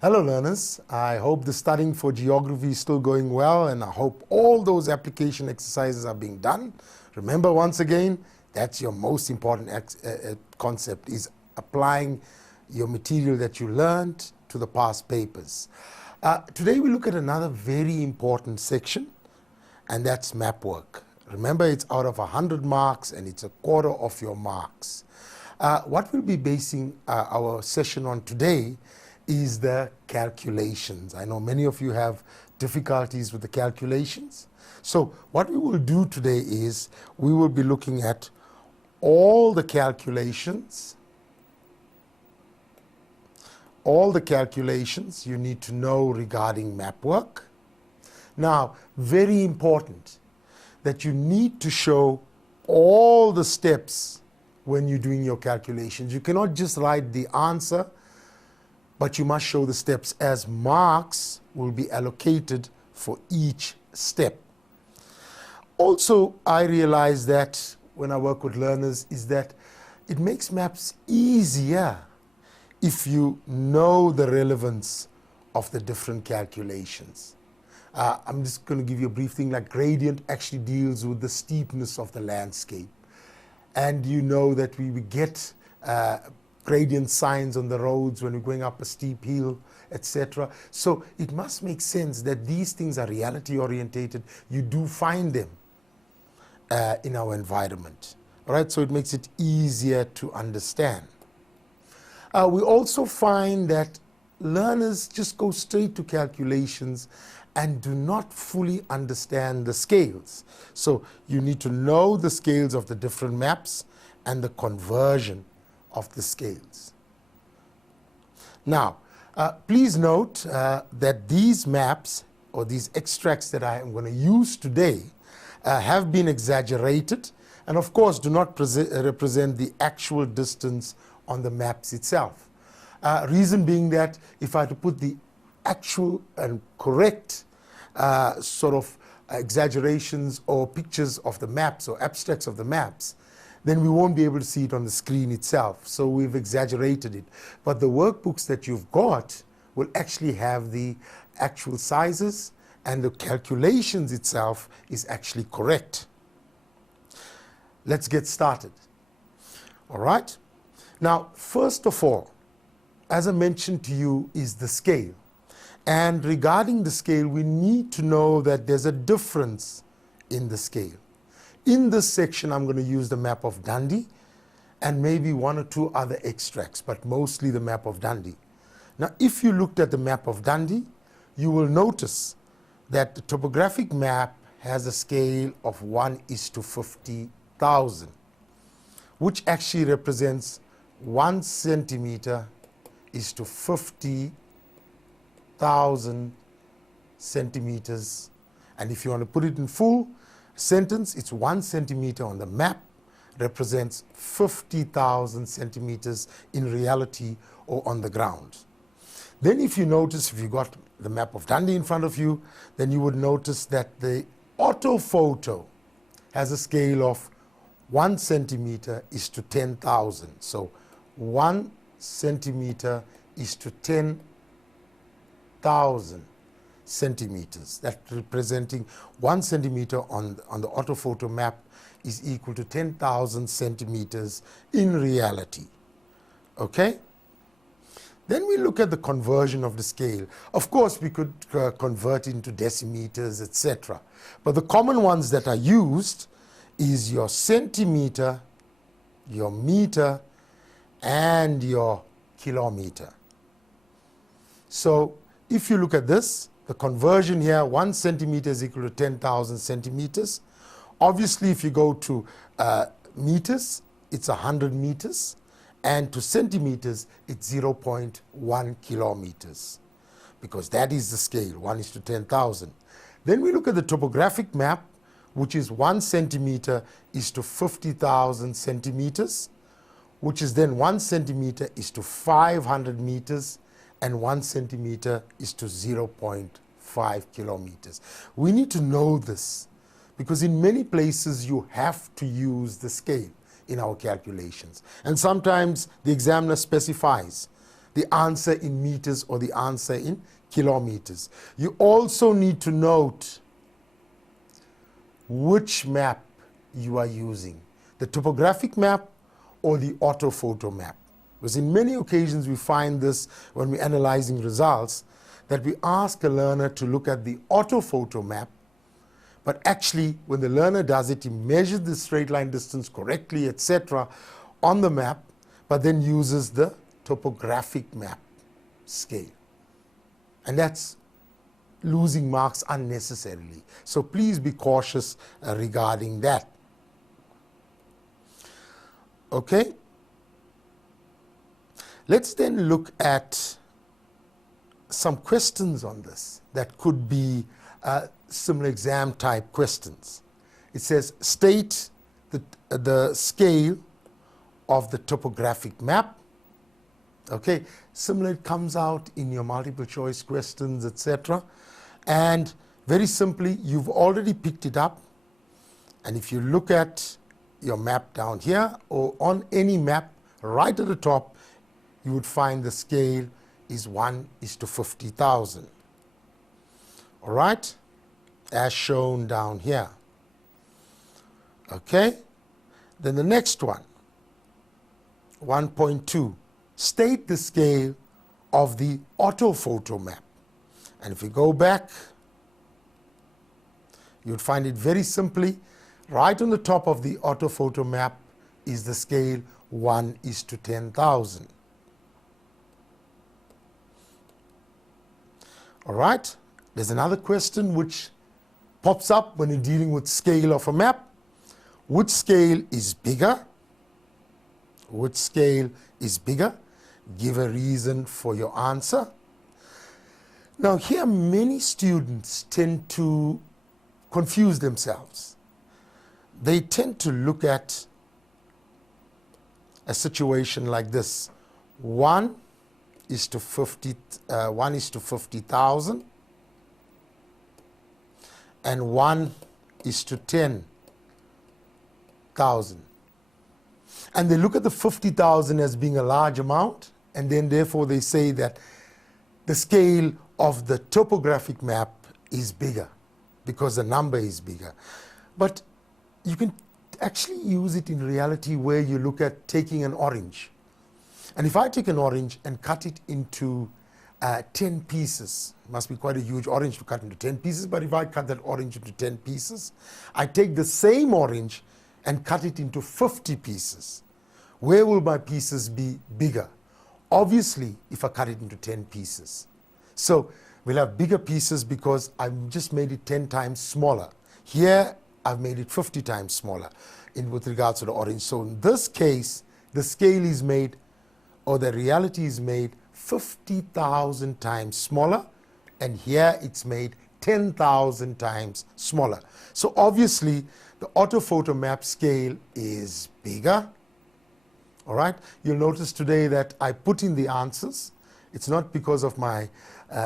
Hello learners, I hope the studying for geography is still going well, and I hope all those application exercises are being done. Remember, once again, that's your most important concept, is applying your material that you learned to the past papers. Today we look at another very important section, and that's map work. Remember, it's out of 100 marks and it's a quarter of your marks. What we'll be basing our session on today is the calculations. I know many of you have difficulties with the calculations. So what we will do today is we will be looking at all the calculations you need to know regarding map work. Now, very important that you need to show all the steps when you're doing your calculations. You cannot just write the answer, but you must show the steps, as marks will be allocated for each step. Also, I realize that when I work with learners is that it makes maps easier if you know the relevance of the different calculations. I'm just going to give you a brief thing, like gradient actually deals with the steepness of the landscape. And you know that we get gradient signs on the roads when we're going up a steep hill, etc. So it must make sense that these things are reality orientated. You do find them in our environment. All right, so it makes it easier to understand. We also find that learners just go straight to calculations and do not fully understand the scales. So you need to know the scales of the different maps and the conversion of the scales. Now, please note that these maps or these extracts that I am going to use today have been exaggerated and of course do not represent the actual distance on the maps itself. Reason being that if I had to put the actual and correct sort of exaggerations or pictures of the maps or abstracts of the maps, then we won't be able to see it on the screen itself. So we've exaggerated it. But the workbooks that you've got will actually have the actual sizes, and the calculations itself is actually correct. Let's get started. All right? Now, first of all, as I mentioned to you, is the scale. And regarding the scale, we need to know that there's a difference in the scale. In this section, I'm going to use the map of Dundee and maybe one or two other extracts, but mostly the map of Dundee. Now, if you looked at the map of Dundee, you will notice that the topographic map has a scale of 1:50,000, which actually represents 1 centimeter is to 50,000 centimeters. And if you want to put it in full sentence, it's 1 centimeter on the map represents 50,000 centimeters in reality or on the ground. Then if you notice, if you got the map of Dundee in front of you, then you would notice that the orthophoto has a scale of 1 centimeter is to 10,000. So 1 centimeter is to 10,000 centimeters. That representing 1 centimeter on the orthophoto map is equal to 10,000 centimeters in reality. Okay? Then we look at the conversion of the scale. Of course, we could convert into decimeters, etc. But the common ones that are used is your centimeter, your meter, and your kilometer. So if you look at this, the conversion here, 1 centimeter is equal to 10,000 centimeters. Obviously, if you go to meters, it's 100 meters. And to centimeters, it's 0.1 kilometers. Because that is the scale, 1:10,000. Then we look at the topographic map, which is 1 centimeter is to 50,000 centimeters, which is then 1 centimeter is to 500 meters, and 1 centimeter is to 0.5 kilometers. We need to know this because in many places you have to use the scale in our calculations. And sometimes the examiner specifies the answer in meters or the answer in kilometers. You also need to note which map you are using, the topographic map or the orthophoto map. Because in many occasions we find this when we're analyzing results, that we ask a learner to look at the orthophoto map, but actually when the learner does it, he measures the straight line distance correctly, etc. on the map, but then uses the topographic map scale. And that's losing marks unnecessarily. So please be cautious regarding that. Okay? Let's then look at some questions on this that could be similar exam type questions. It says, state the scale of the topographic map. Okay, similar, it comes out in your multiple choice questions, etc. And very simply, you've already picked it up. And if you look at your map down here or on any map right at the top, you would find the scale is 1:50,000. All right, as shown down here. Okay, then the next one, 1.2, state the scale of the orthophoto map. And if we go back, you'd find it very simply, right on the top of the orthophoto map is the scale 1:10,000. All right, there's another question which pops up when you're dealing with scale of a map. Which scale is bigger? Which scale is bigger? Give a reason for your answer. Now here many students tend to confuse themselves. They tend to look at a situation like this. 1:50,000 and 1:10,000. And they look at the 50,000 as being a large amount, and then therefore they say that the scale of the topographic map is bigger because the number is bigger. But you can actually use it in reality where you look at taking an orange. And if I take an orange and cut it into 10 pieces, must be quite a huge orange to cut into 10 pieces, but if I cut that orange into 10 pieces, I take the same orange and cut it into 50 pieces. Where will my pieces be bigger? Obviously, if I cut it into 10 pieces. So we'll have bigger pieces because I've just made it 10 times smaller. Here, I've made it 50 times smaller with regards to the orange. So in this case, the scale is made, or the reality is made 50,000 times smaller, and here it's made 10,000 times smaller. So obviously, the orthophoto map scale is bigger. All right, you'll notice today that I put in the answers. It's not because of my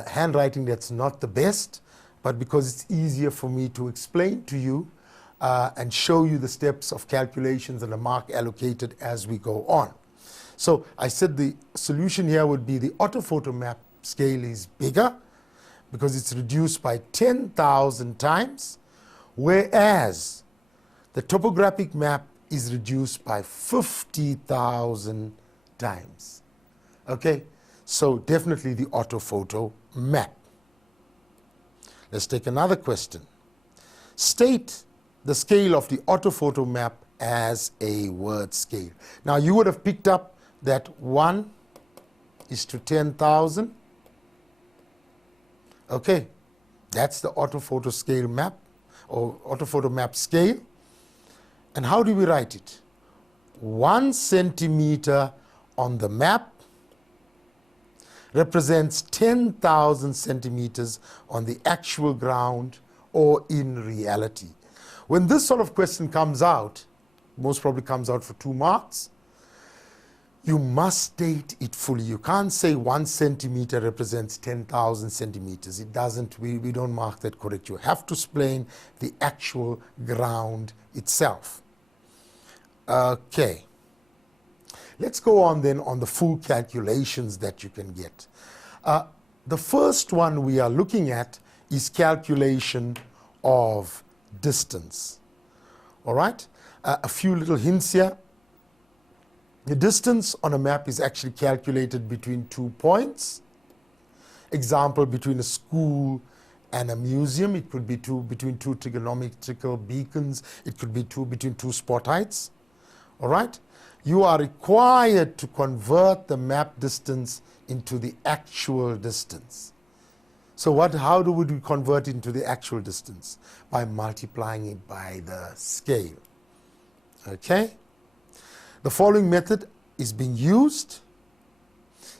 handwriting that's not the best, but because it's easier for me to explain to you and show you the steps of calculations and the mark allocated as we go on. So I said the solution here would be the orthophoto map scale is bigger because it's reduced by 10,000 times, whereas the topographic map is reduced by 50,000 times. Okay, so definitely the orthophoto map. Let's take another question. State the scale of the orthophoto map as a word scale. Now you would have picked up that 1:10,000. Okay, that's the orthophoto scale map or orthophoto map scale. And how do we write it? 1 centimeter on the map represents 10,000 centimeters on the actual ground or in reality. When this sort of question comes out, most probably comes out for 2 marks, you must state it fully. You can't say 1 centimeter represents 10,000 centimeters. It doesn't, we don't mark that correct. You have to explain the actual ground itself. Okay. let's go on then on the full calculations that you can get. The first one we are looking at is calculation of distance. All right? A few little hints here. The distance on a map is actually calculated between 2 points. Example, between a school and a museum, it could be between two trigonometrical beacons, it could be between two spot heights. All right? You are required to convert the map distance into the actual distance. So how do we convert it into the actual distance? By multiplying it by the scale. Okay? The following method is being used.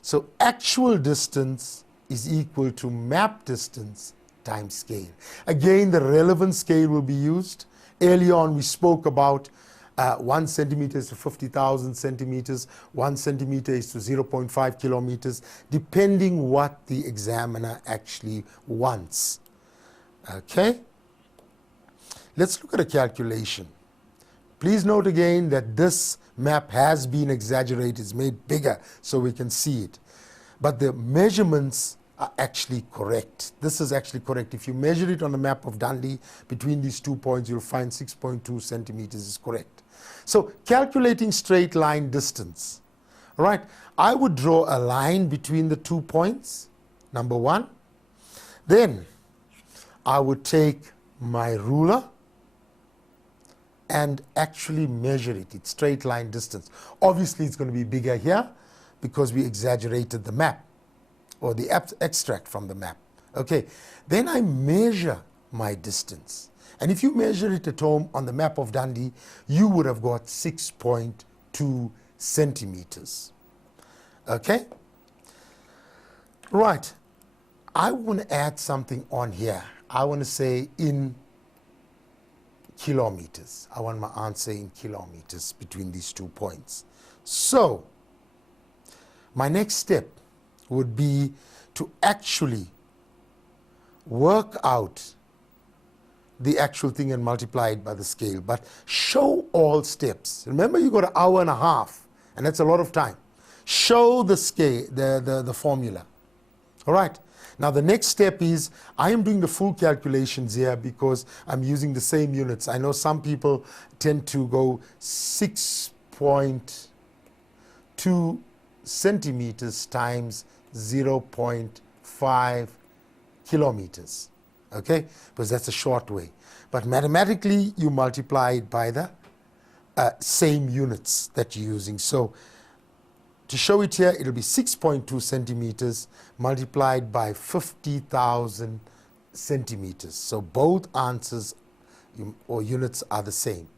So actual distance is equal to map distance times scale. Again, the relevant scale will be used. Earlier on, we spoke about 1 centimeter is to 50,000 centimeters, 1 centimeter is to 0.5 kilometers, depending what the examiner actually wants. Okay? Let's look at a calculation. Please note again that this map has been exaggerated, it's made bigger so we can see it. But the measurements are actually correct. This is actually correct. If you measure it on the map of Dundee, between these 2 points, you'll find 6.2 centimeters is correct. So calculating straight line distance. All right, I would draw a line between the 2 points, number one. Then I would take my ruler and actually measure it. It's straight line distance. Obviously, it's going to be bigger here because we exaggerated the map or the extract from the map. Okay, then I measure my distance. And if you measure it at home on the map of Dundee, you would have got 6.2 centimeters. Okay? Right. I want to add something on here. I want to say in kilometers. I want my answer in kilometers between these 2 points. So, my next step would be to actually work out the actual thing and multiply it by the scale, but show all steps. Remember, you got an hour and a half, and that's a lot of time. Show the scale, the formula. All right. Now the next step is, I am doing the full calculations here because I'm using the same units. I know some people tend to go 6.2 centimeters times 0.5 kilometers. Okay, because that's a short way. But mathematically, you multiply it by the same units that you're using. So to show it here, it'll be 6.2 centimeters multiplied by 50,000 centimeters. So both answers or units are the same,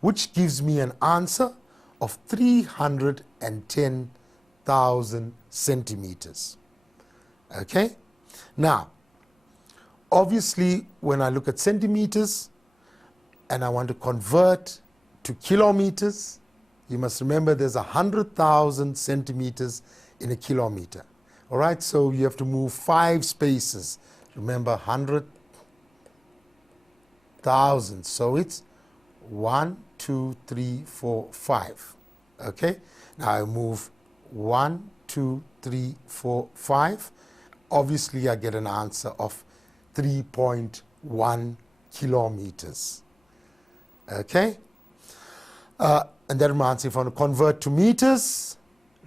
which gives me an answer of 310,000 centimeters. Okay? Now, obviously, when I look at centimeters and I want to convert to kilometers, you must remember there's 100,000 centimeters in a kilometer. All right, so you have to move 5 spaces. Remember, 100,000. So it's 1, 2, 3, 4, 5. Okay, now I move 1, 2, 3, 4, 5. Obviously, I get an answer of 3.1 kilometers. Okay? And that reminds me, if I want to convert to meters,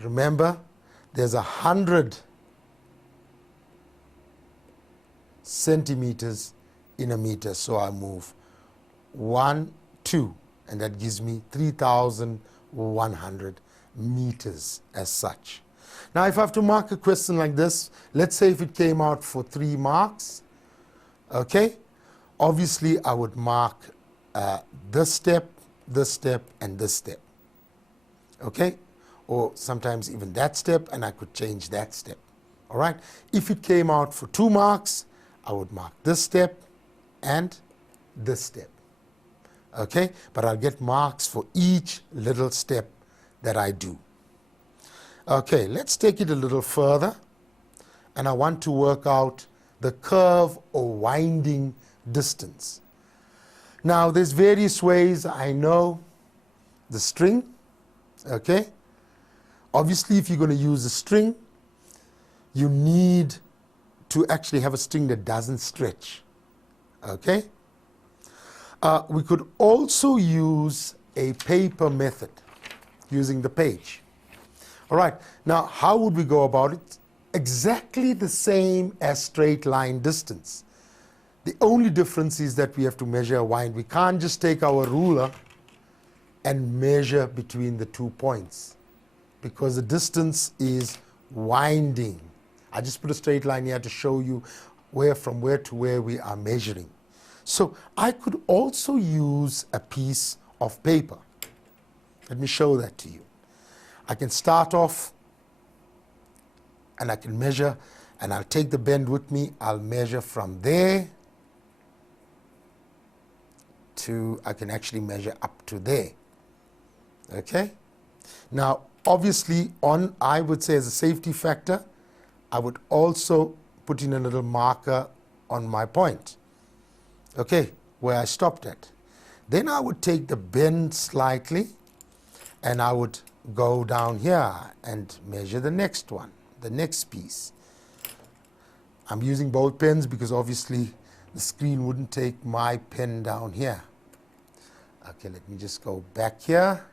remember, there's 100 centimeters in a meter. So I move 1, 2, and that gives me 3,100 meters as such. Now, if I have to mark a question like this, let's say if it came out for 3 marks, okay, obviously I would mark this step, and this step, okay, or sometimes even that step, and I could change that step. All right, if it came out for 2 marks, I would mark this step and this step, okay, but I'll get marks for each little step that I do. Okay, let's take it a little further, and I want to work out the curve or winding distance. Now, there's various ways. I know the string, okay? Obviously, if you're going to use a string, you need to actually have a string that doesn't stretch. Okay? We could also use a paper method using the page. All right, now how would we go about it? Exactly the same as straight line distance. The only difference is that we have to measure a wind. We can't just take our ruler and measure between the 2 points because the distance is winding. I just put a straight line here to show you from where to where we are measuring. So I could also use a piece of paper. Let me show that to you. I can start off and I can measure, and I'll take the bend with me. I'll measure from there to, I can actually measure up to there. Okay? Now, obviously, I would say as a safety factor, I would also put in a little marker on my point. Okay, where I stopped at. Then I would take the bend slightly and I would go down here and measure the next one, the next piece. I'm using both pens because obviously the screen wouldn't take my pen down here. Okay, let me just go back here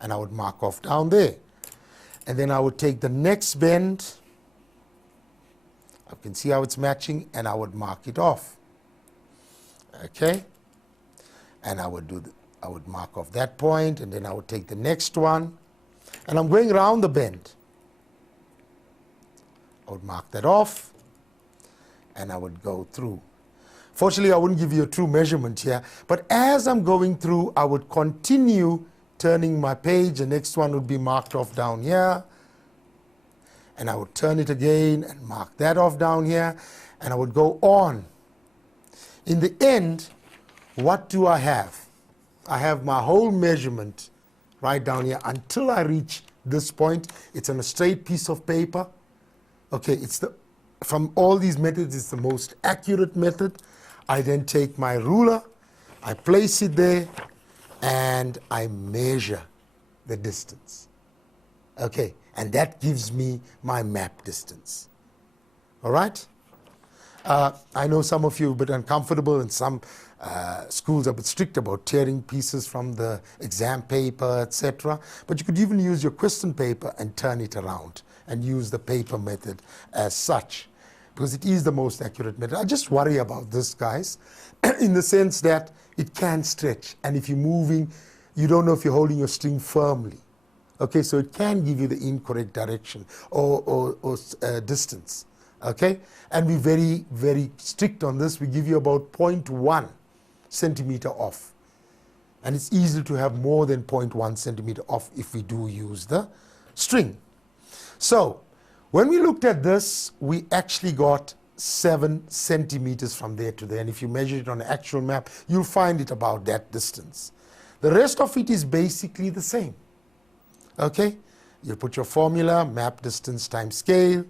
and I would mark off down there. And then I would take the next bend. I can see how it's matching and I would mark it off. Okay, and I would mark off that point, and then I would take the next one, and I'm going around the bend. I would mark that off, and I would go through. Fortunately, I wouldn't give you a true measurement here, but as I'm going through, I would continue turning my page. The next one would be marked off down here, and I would turn it again and mark that off down here, and I would go on. In the end, what do I have? I have my whole measurement right down here until I reach this point. It's on a straight piece of paper. Okay, from all these methods, it's the most accurate method. I then take my ruler, I place it there, and I measure the distance. Okay, and that gives me my map distance. All right? I know some of you are a bit uncomfortable, and some schools are a bit strict about tearing pieces from the exam paper, etc. But you could even use your question paper and turn it around and use the paper method as such, because it is the most accurate method. I just worry about this, guys, in the sense that it can stretch, and if you're moving, you don't know if you're holding your string firmly. Okay, so it can give you the incorrect direction or distance. Okay, and we're very, very strict on this. We give you about 0.1 centimeter off. And it's easy to have more than 0.1 centimeter off if we do use the string. So when we looked at this, we actually got 7 centimeters from there to there. And if you measure it on an actual map, you'll find it about that distance. The rest of it is basically the same. Okay, you put your formula, map distance times scale.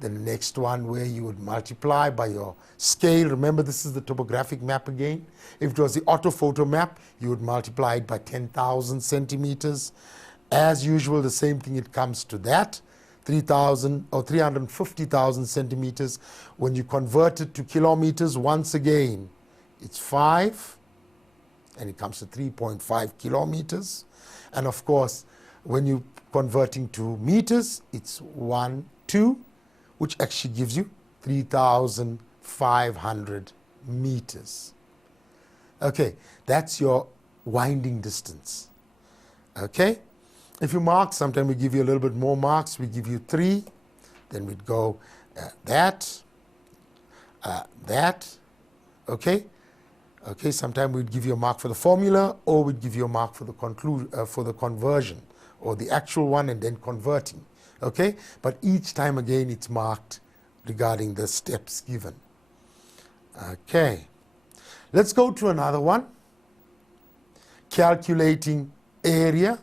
Then the next one where you would multiply by your scale. Remember, this is the topographic map again. If it was the orthophoto map, you would multiply it by 10,000 centimeters. As usual, the same thing, it comes to that, 3,000 or 350,000 centimeters. When you convert it to kilometers, once again, it's 5, and it comes to 3.5 kilometers. And of course, when you're converting to meters, it's 1, 2, which actually gives you 3,500 meters. Okay, that's your winding distance. Okay, if you mark, sometimes we give you a little bit more marks. We give you 3, then we'd go that. Okay, sometimes we'd give you a mark for the formula, or we'd give you a mark for the for the conversion, or the actual one and then converting. Okay, but each time again it's marked regarding the steps given. Okay, let's go to another one. Calculating area.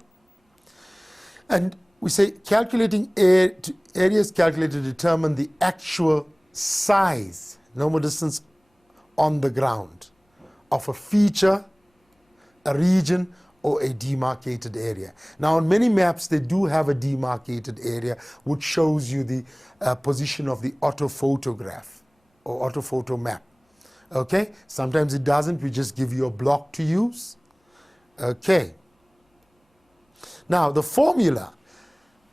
And we say calculating area is calculated to determine the actual size, normal distance on the ground, of a feature, a region, or a demarcated area. Now on many maps they do have a demarcated area which shows you the position of the orthophotograph or orthophoto map. Okay, sometimes it doesn't, we just give you a block to use. Okay, now the formula,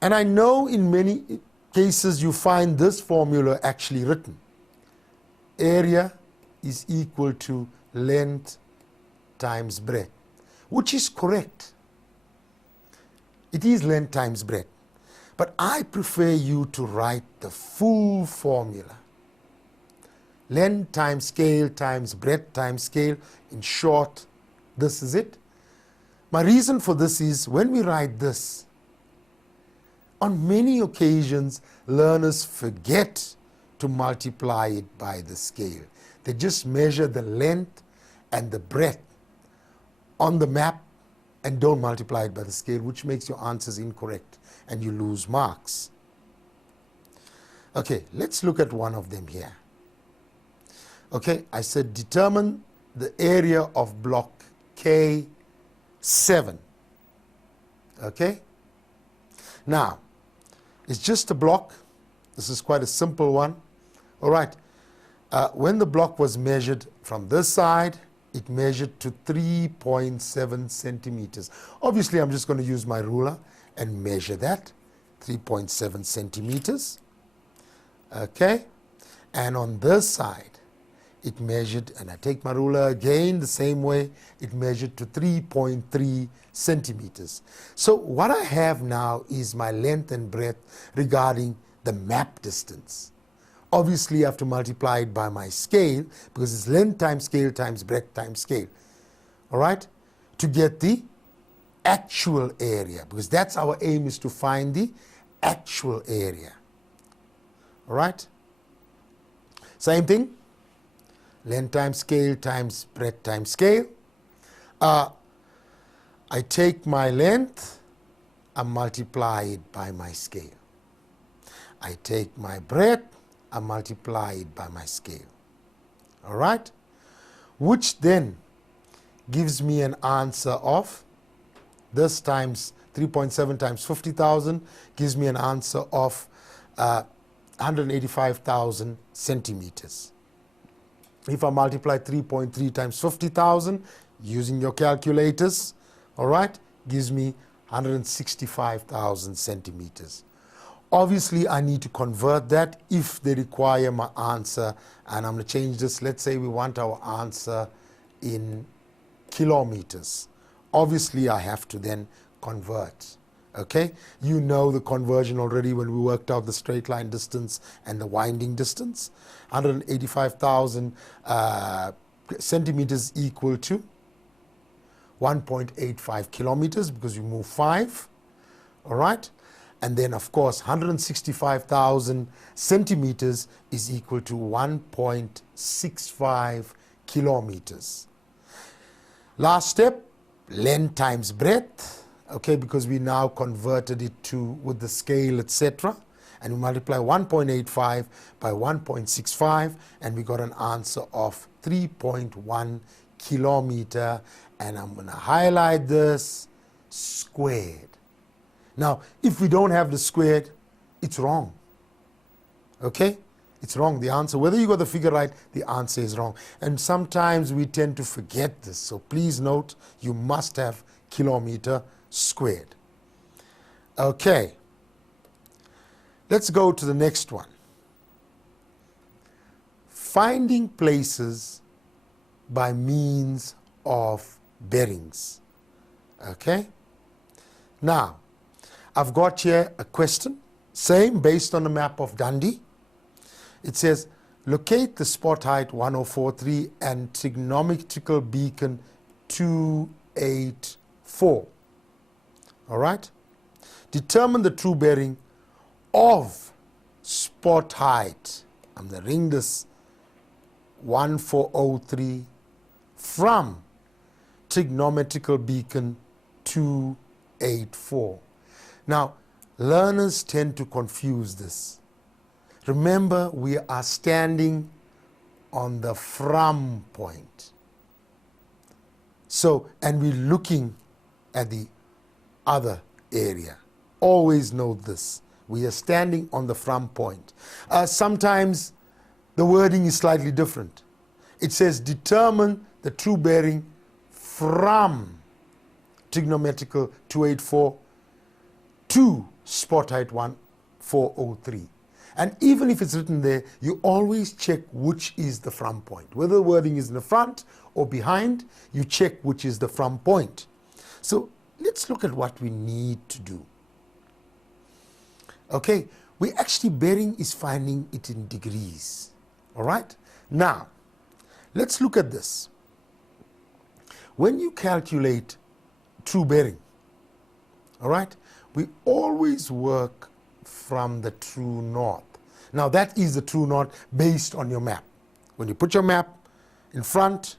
and I know in many cases you find this formula actually written. Area is equal to length times breadth, which is correct. It is length times breadth. But I prefer you to write the full formula. Length times scale times breadth times scale. In short, this is it. My reason for this is when we write this, on many occasions, learners forget to multiply it by the scale. They just measure the length and the breadth on the map and don't multiply it by the scale, which makes your answers incorrect and you lose marks. Okay, let's look at one of them here. Okay, I said determine the area of block K7. Okay, now it's just a block. This is quite a simple one. All right, when the block was measured from this side, it measured to 3.7 centimeters. Obviously, I'm just going to use my ruler and measure that, 3.7 centimeters. Okay, and on this side, it measured, and I take my ruler again the same way, it measured to 3.3 centimeters. So what I have now is my length and breadth regarding the map distance. Obviously, I have to multiply it by my scale because it's length times scale times breadth times scale. All right? To get the actual area, because that's our aim, is to find the actual area. All right? Same thing. Length times scale times breadth times scale. I take my length and multiply it by my scale. I take my breadth and multiply it by my scale. All right? Which then gives me an answer of, this times 3.7 times 50,000 gives me an answer of 185,000 centimeters. If I multiply 3.3 times 50,000 using your calculators, all right, gives me 165,000 centimeters. Obviously, I need to convert that if they require my answer, and I'm going to change this. Let's say we want our answer in kilometers. Obviously, I have to then convert. Okay, you know the conversion already when we worked out the straight line distance and the winding distance. 185,000 centimeters equal to 1.85 kilometers because you move 5. All right. And then, of course, 165,000 centimeters is equal to 1.65 kilometers. Last step, length times breadth, okay, because we now converted it to with the scale, etc. And we multiply 1.85 by 1.65, and we got an answer of 3.1 kilometer. And I'm going to highlight this, squared. Now, if we don't have the squared, it's wrong. Okay? It's wrong, the answer. Whether you got the figure right, the answer is wrong. And sometimes we tend to forget this. So please note, you must have kilometer squared. Okay. Let's go to the next one. Finding places by means of bearings. Okay? Now, I've got here a question, same based on the map of Dundee. It says, locate the spot height 1043 and trigonometrical beacon 284. All right? Determine the true bearing of spot height. I'm going to ring this 1403 from trigonometrical beacon 284. Now, learners tend to confuse this. Remember, we are standing on the from point. So, and we're looking at the other area. Always note this. We are standing on the from point. Sometimes the wording is slightly different. It says determine the true bearing from trigonometrical 284 to spot height 1403. And even if it's written there, you always check which is the from point. Whether the wording is in the front or behind, you check which is the from point. So let's look at what we need to do. Okay, we actually bearing is finding it in degrees. All right? Now, let's look at this. When you calculate true bearing, all right, we always work from the true north. Now that is the true north based on your map. When you put your map in front,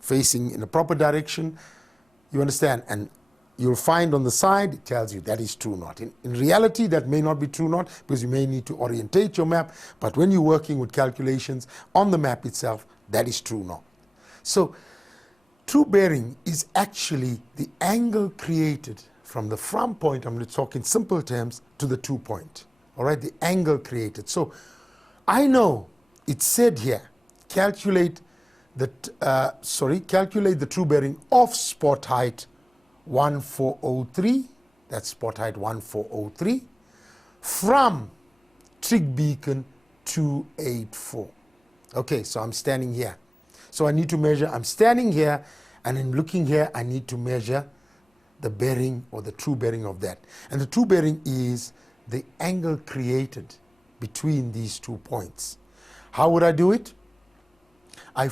facing in the proper direction, you understand, and you'll find on the side, it tells you that is true north. In reality, that may not be true north because you may need to orientate your map, but when you're working with calculations on the map itself, that is true north. So true bearing is actually the angle created from the from point, I'm going to talk in simple terms, to the to point. All right, the angle created. So I know it said here, calculate the true bearing of spot height 1403, that's spot height 1403, from trig beacon 284. Okay, so I'm standing here. So I need to measure, I'm standing here, and in looking here, I need to measure the bearing or the true bearing of that. And the true bearing is the angle created between these 2 points. How would I do it? I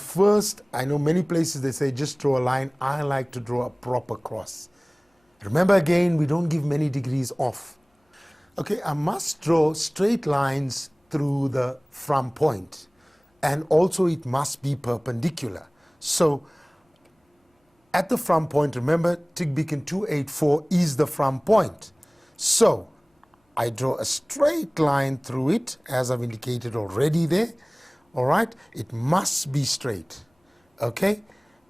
know many places they say just draw a line. I like to draw a proper cross. Remember again, we don't give many degrees off. Okay, I must draw straight lines through the from point, and also it must be perpendicular. So at the from point, remember, trig beacon 284 is the from point. So I draw a straight line through it, as I've indicated already there. All right, it must be straight. Okay,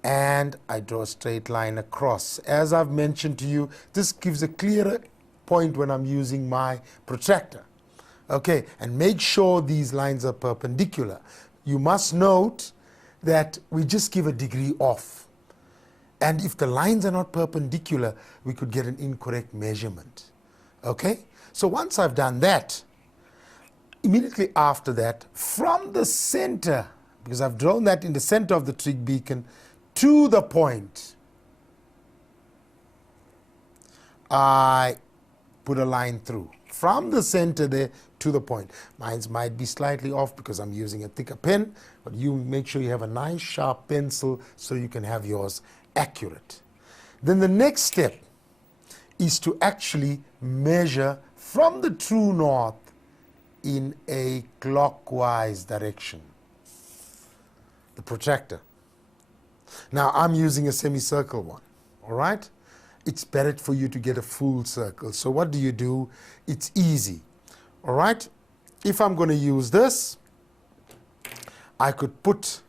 and I draw a straight line across. As I've mentioned to you, this gives a clearer point when I'm using my protractor. Okay, and make sure these lines are perpendicular. You must note that we just give a degree off. And if the lines are not perpendicular, we could get an incorrect measurement. Okay? So once I've done that, immediately after that, from the center, because I've drawn that in the center of the trig beacon, to the point, I put a line through. From the center there to the point. Mine might be slightly off because I'm using a thicker pen, but you make sure you have a nice sharp pencil so you can have yours accurate. Then the next step is to actually measure from the true north in a clockwise direction. The protractor. Now I'm using a semicircle one, all right? It's better for you to get a full circle. So what do? It's easy, all right? If I'm going to use this, I could put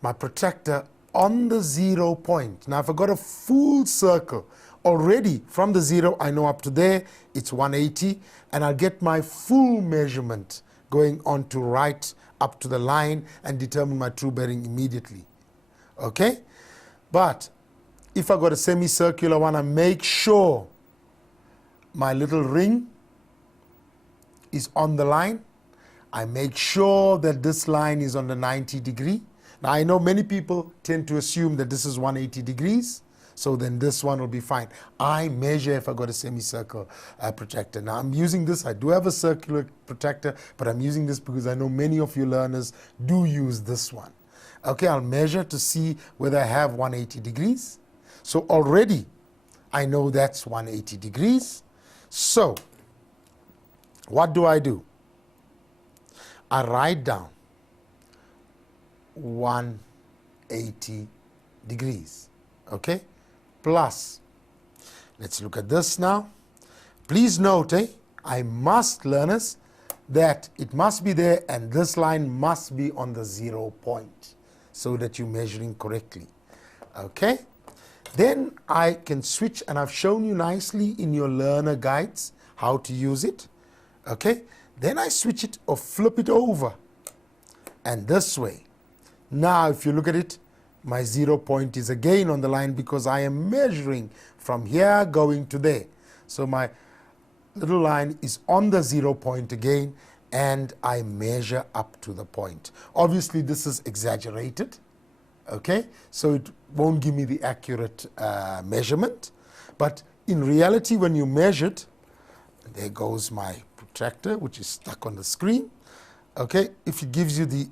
my protractor on the 0 point. Now if I've got a full circle, already from the 0, I know up to there, it's 180, and I'll get my full measurement going on to right up to the line and determine my true bearing immediately. Okay? But if I've got a semicircular one, I make sure my little ring is on the line. I make sure that this line is on the 90 degree. Now I know many people tend to assume that this is 180 degrees, so then this one will be fine. I measure if I got a semicircle protractor. Now I'm using this, I do have a circular protractor, but I'm using this because I know many of you learners do use this one. Okay, I'll measure to see whether I have 180 degrees. So already I know that's 180 degrees. So what do? I write down 180 degrees, okay, plus, let's look at this now. Please note, I must, learners, that it must be there and this line must be on the 0 point so that you're measuring correctly, okay. Then I can switch, and I've shown you nicely in your learner guides how to use it. Okay, then I switch it or flip it over, and this way. Now if you look at it, my 0 point is again on the line because I am measuring from here going to there. So my little line is on the 0 point again, and I measure up to the point. Obviously this is exaggerated, okay, so it won't give me the accurate measurement, but in reality when you measure it, there goes my protractor which is stuck on the screen. Okay, if it gives you the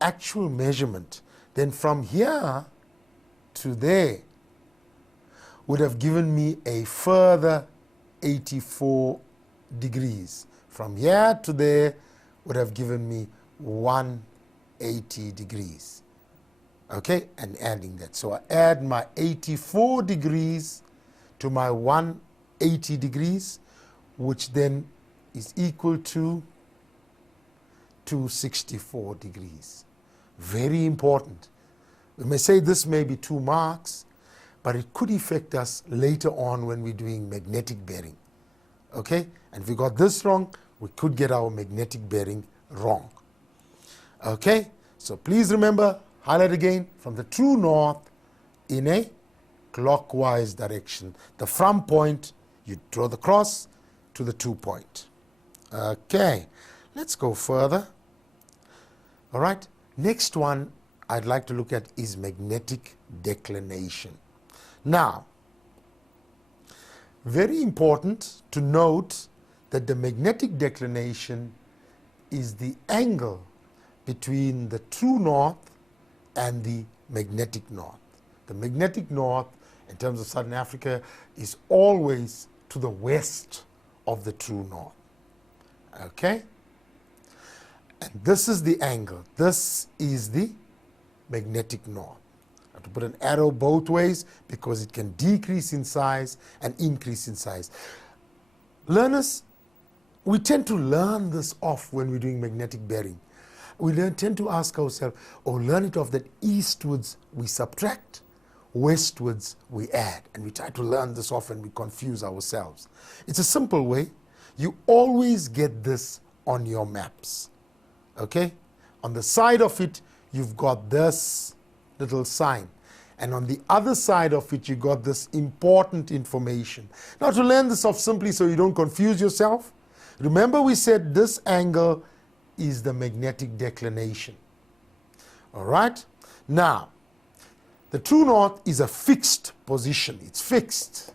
actual measurement, then from here to there would have given me a further 84 degrees. From here to there would have given me 180 degrees. Okay, and adding that. So I add my 84 degrees to my 180 degrees, which then is equal to 264 degrees. Very important. We may say this may be 2 marks, but it could affect us later on when we're doing magnetic bearing. Okay, and if we got this wrong, we could get our magnetic bearing wrong. Okay, so please remember, highlight again, from the true north in a clockwise direction. The from point, you draw the cross to the 2 point. Okay, let's go further. All right, next one I'd like to look at is magnetic declination. Now, very important to note that the magnetic declination is the angle between the true north and the magnetic north. The magnetic north, in terms of Southern Africa, is always to the west of the true north. Okay? And this is the angle. This is the magnetic north. I have to put an arrow both ways because it can decrease in size and increase in size. Learners, we tend to learn this off when we're doing magnetic bearing. We tend to ask ourselves, or learn it off, that eastwards we subtract, westwards we add. And we try to learn this off and we confuse ourselves. It's a simple way. You always get this on your maps. Okay? On the side of it, you've got this little sign. And on the other side of it, you got this important information. Now, to learn this off simply so you don't confuse yourself, remember we said this angle is the magnetic declination. All right? Now, the true north is a fixed position. It's fixed.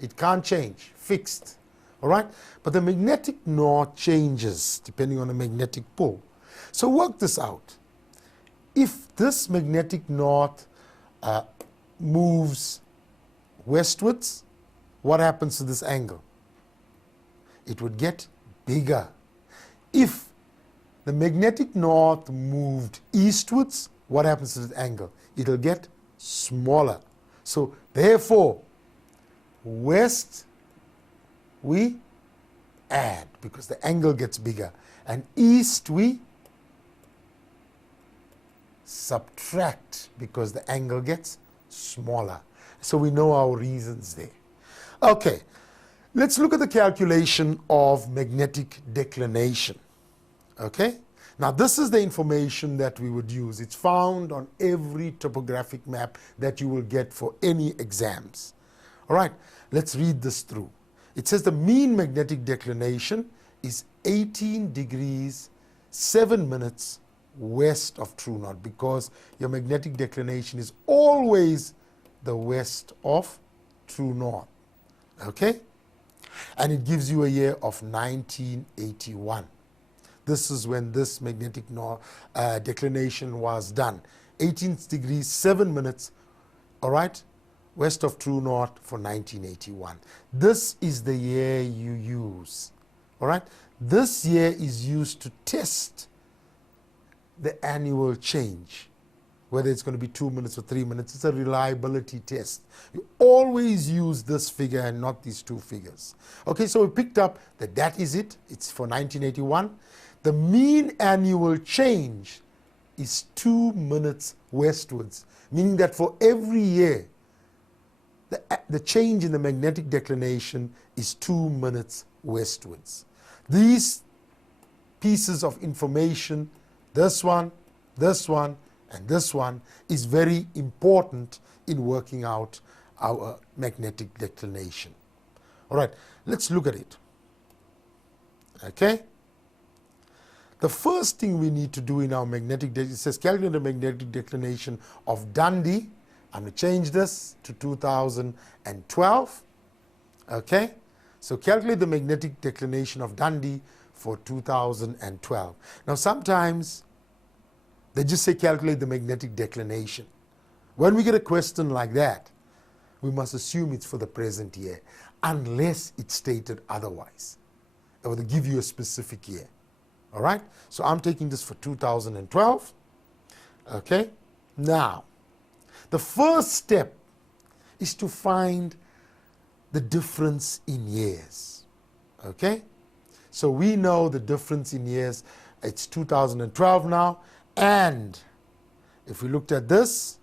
It can't change. Fixed. All right? But the magnetic north changes depending on the magnetic pull. So work this out. If this magnetic north moves westwards, what happens to this angle? It would get bigger. If the magnetic north moved eastwards, what happens to the angle? It'll get smaller. So therefore, west we add because the angle gets bigger, and east we subtract because the angle gets smaller. So we know our reasons there. Okay, let's look at the calculation of magnetic declination. Okay, now this is the information that we would use. It's found on every topographic map that you will get for any exams. All right, let's read this through. It says the mean magnetic declination is 18 degrees 7 minutes west of true north, because your magnetic declination is always the west of true north. Okay? And it gives you a year of 1981. This is when this magnetic declination was done. 18 degrees 7 minutes, all right, west of true north for 1981. This is the year you use. All right? This year is used to test the annual change, whether it's going to be 2 minutes or 3 minutes. It's a reliability test. You always use this figure and not these two figures. Okay, so we picked up that that is it. It's for 1981. The mean annual change is 2 minutes westwards, meaning that for every year the change in the magnetic declination is 2 minutes westwards. These pieces of information, this one, and this one, is very important in working out our magnetic declination. All right, let's look at it. Okay? The first thing we need to do in our magnetic declination, it says calculate the magnetic declination of Dundee. I'm going to change this to 2012. Okay? So calculate the magnetic declination of Dundee for 2012. Now sometimes they just say calculate the magnetic declination. When we get a question like that, we must assume it's for the present year, unless it's stated otherwise, or they give you a specific year. All right? So I'm taking this for 2012. Okay? Now, the first step is to find the difference in years. Okay? So we know the difference in years. It's 2012 now. And if we looked at this,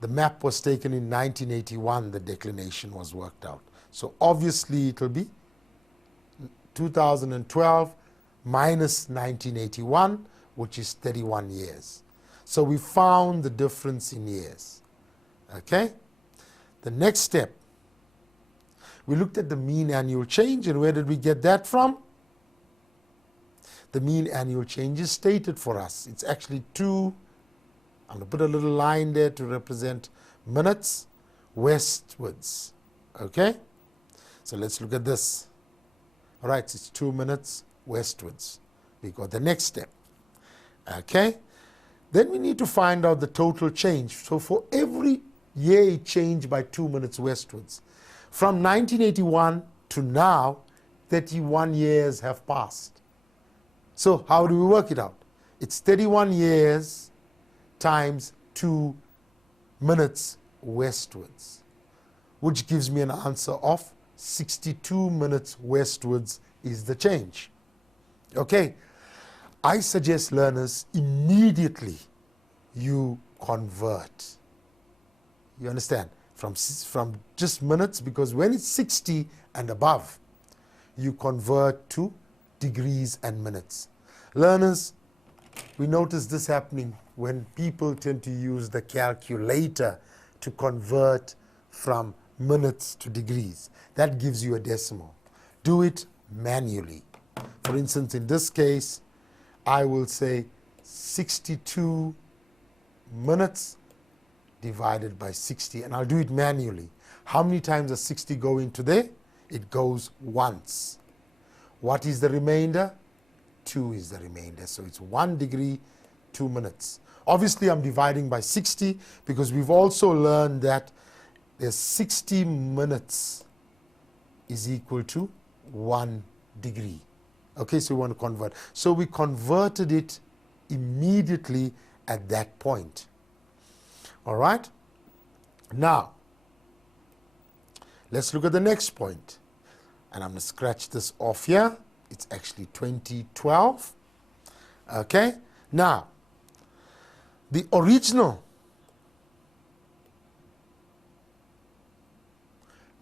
the map was taken in 1981. The declination was worked out. So obviously it will be 2012 minus 1981, which is 31 years. So we found the difference in years. Okay? The next step, we looked at the mean annual change, and where did we get that from? The mean annual change is stated for us. It's actually 2, I'm going to put a little line there to represent minutes westwards. Okay? So let's look at this. All right, so it's 2 minutes westwards. We got the next step. Okay? Then we need to find out the total change. So for every year it changed by 2 minutes westwards. From 1981 to now, 31 years have passed. So how do we work it out? It's 31 years times 2 minutes westwards, which gives me an answer of 62 minutes westwards is the change. Okay, I suggest learners immediately you convert. You understand? From just minutes, because when it's 60 and above, you convert to degrees and minutes. Learners, we notice this happening when people tend to use the calculator to convert from minutes to degrees. That gives you a decimal. Do it manually. For instance, in this case, I will say 62 minutes divided by 60, and I'll do it manually. How many times does 60 go into there? It goes once. What is the remainder? 2 is the remainder. So it's 1 degree, 2 minutes. Obviously, I'm dividing by 60 because we've also learned that there's 60 minutes is equal to 1 degree. Okay, so we want to convert. So we converted it immediately at that point. All right? Now, let's look at the next point. And I'm going to scratch this off here. It's actually 2012. Okay? Now, the original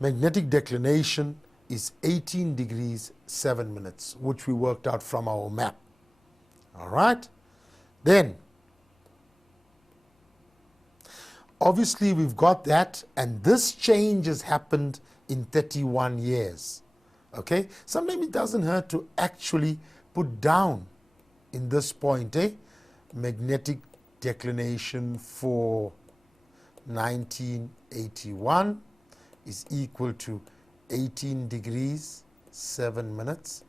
magnetic declination is 18 degrees 7 minutes, which we worked out from our map. All right? Then, obviously we've got that, and this change has happened in 31 years. Okay? Sometimes it doesn't hurt to actually put down in this point, magnetic declination for 1981 is equal to 18 degrees 7 minutes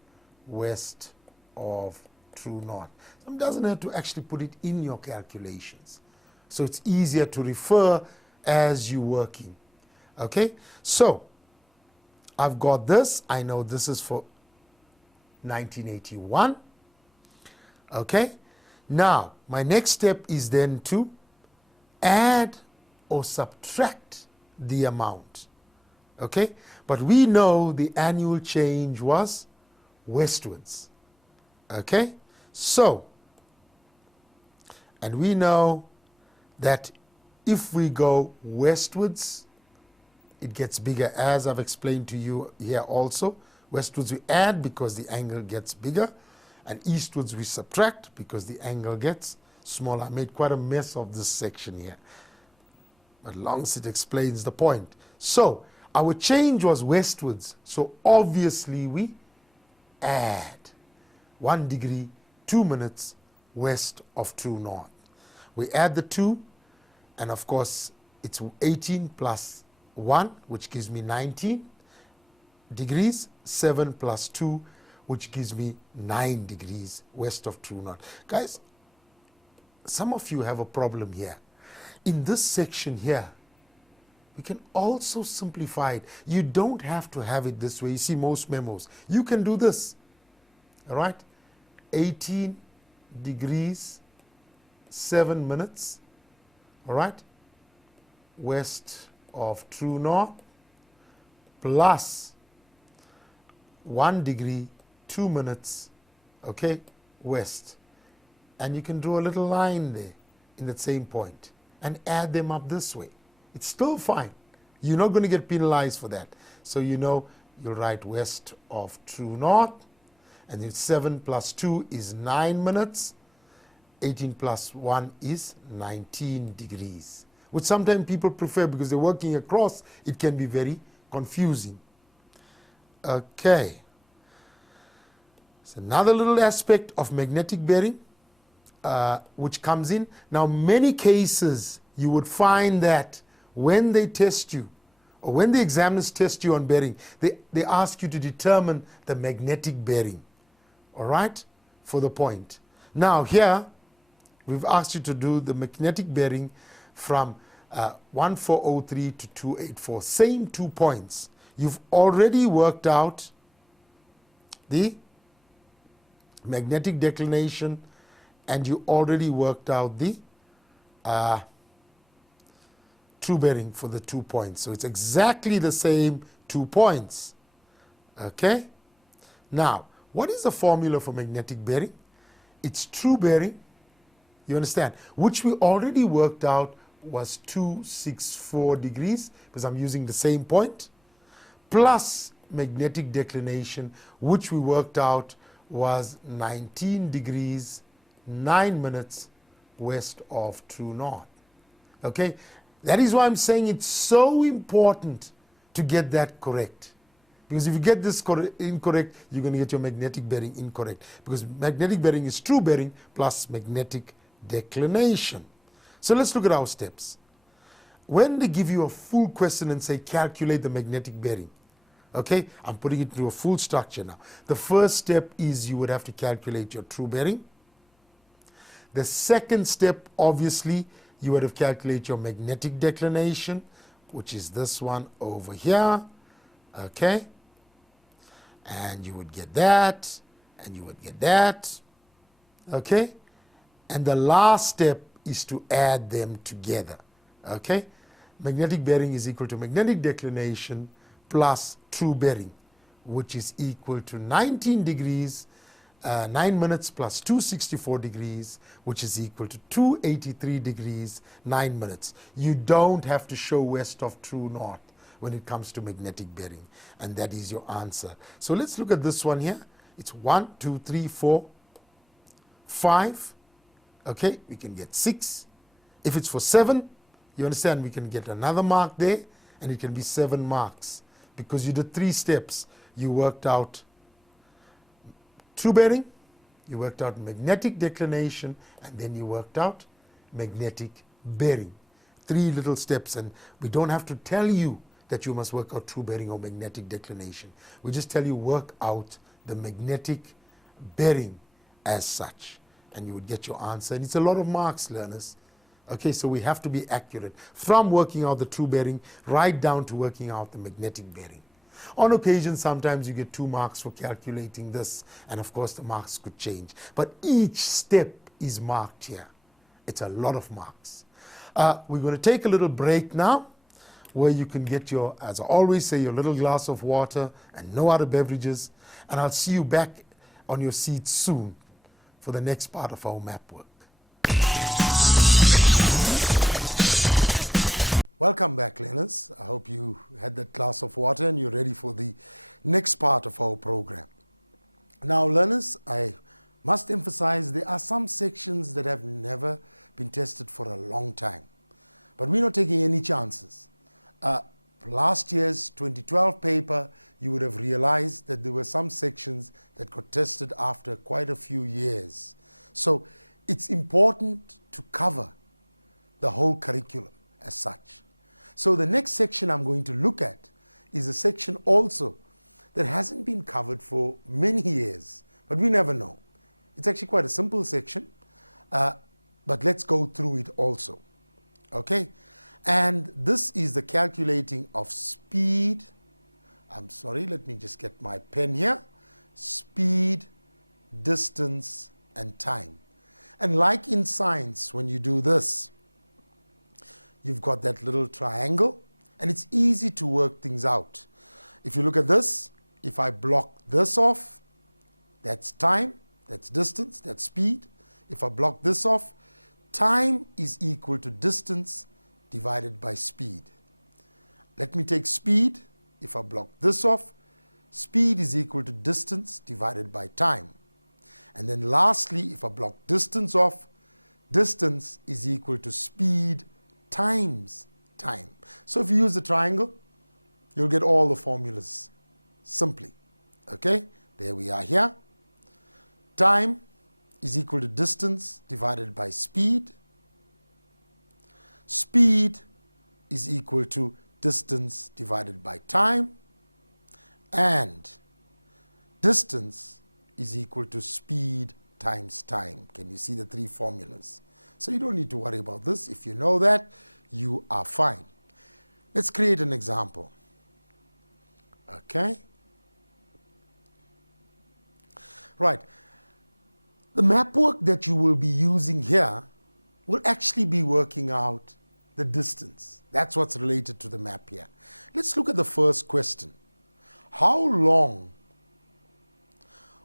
west of true north. It doesn't hurt to actually put it in your calculations. So it's easier to refer as you're working. Okay? So, I've got this. I know this is for 1981. Okay? Now, my next step is then to add or subtract the amount. Okay? But we know the annual change was westwards. Okay? So, and we know that if we go westwards, it gets bigger, as I've explained to you here also. Westwards we add because the angle gets bigger, and eastwards we subtract because the angle gets smaller. I made quite a mess of this section here, but long as it explains the point. So our change was westwards, so obviously we add 1 degree, 2 minutes west of true north. We add the 2, and of course it's 18 plus 1, which gives me 19 degrees, 7 plus 2, which gives me 9 degrees west of true north. Guys, some of you have a problem here. In this section here, we can also simplify it. You don't have to have it this way. You see most memos. You can do this, all right? 18 degrees, 7 minutes, all right, west of true north, plus 1 degree, 2 minutes, okay, west. And you can draw a little line there in that same point and add them up this way. It's still fine. You're not going to get penalized for that. So you know you'll write west of true north, and then 7 plus 2 is 9 minutes, 18 plus 1 is 19 degrees, which sometimes people prefer because they're working across. It can be very confusing. Okay. It's another little aspect of magnetic bearing which comes in. Now, many cases you would find that when they test you, or when the examiners test you on bearing, they ask you to determine the magnetic bearing, all right, for the point. Now here, we've asked you to do the magnetic bearing from 1403 to 284, same 2 points. You've already worked out the magnetic declination, and you already worked out the true bearing for the 2 points. So it's exactly the same 2 points. Okay? Now, what is the formula for magnetic bearing? It's true bearing, you understand, which we already worked out was 264 degrees, because I'm using the same point, plus magnetic declination, which we worked out was 19 degrees, 9 minutes west of true north. Okay? That is why I'm saying it's so important to get that correct. Because if you get this incorrect, you're going to get your magnetic bearing incorrect. Because magnetic bearing is true bearing plus magnetic declination. So let's look at our steps. When they give you a full question and say calculate the magnetic bearing, okay, I'm putting it into a full structure now. The first step is you would have to calculate your true bearing. The second step, obviously, you would have calculated your magnetic declination, which is this one over here, okay? And you would get that, and you would get that, okay? And the last step is to add them together, okay? Magnetic bearing is equal to magnetic declination plus true bearing, which is equal to 19 degrees, 9 minutes plus 264 degrees, which is equal to 283 degrees, 9 minutes. You don't have to show west of true north when it comes to magnetic bearing, and that is your answer. So let's look at this one here. It's 1, 2, 3, 4, 5. Okay, we can get 6. If it's for 7, you understand, we can get another mark there, and it can be 7 marks because you did 3 steps. You worked out true bearing, you worked out magnetic declination, and then you worked out magnetic bearing. 3 little steps, and we don't have to tell you that you must work out true bearing or magnetic declination. We just tell you work out the magnetic bearing as such, and you would get your answer. And it's a lot of marks, learners. Okay, so we have to be accurate from working out the true bearing right down to working out the magnetic bearing. On occasion, sometimes you get 2 marks for calculating this, and of course the marks could change. But each step is marked here. It's a lot of marks. We're going to take a little break now, where you can get your, as I always say, your little glass of water and no other beverages. And I'll see you back on your seats soon for the next part of our map work. Welcome back, learners. I hope you had that glass of water and you're ready for the next part of our program. Now, learners, I must emphasize there are some sections that have never been tested for a long time, but we're not taking any chances. Last year's 2012 paper, you would have realized that there were some sections that got tested after quite a few years. So it's important to cover the whole curriculum as such. So the next section I'm going to look at is a section also that hasn't been covered for many years, but we never know. It's actually quite a simple section, but let's go through it also. Okay? And this is the calculating of speed. I'm sorry, let me just get my pen here. Speed, distance, and time. And like in science, when you do this, you've got that little triangle, and it's easy to work things out. If you look at this, if I block this off, that's time, that's distance, that's speed. If I block this off, time is equal to distance divided by speed. Let me take speed. If I block this off, speed is equal to distance divided by time. And then lastly, if I block distance off, distance is equal to speed times time. So if you use the triangle, you'll get all the formulas simply. Okay, there we are here. Time is equal to distance divided by speed. Speed is equal to distance divided by time. And distance is equal to speed times time. Can you see the three formulas? So you don't need to worry about this. If you know that, you are fine. Let's create an example. Okay? Right. The map work that you will be using here will actually be working out the distance. That's what's related to the map here. Let's look at the first question. How long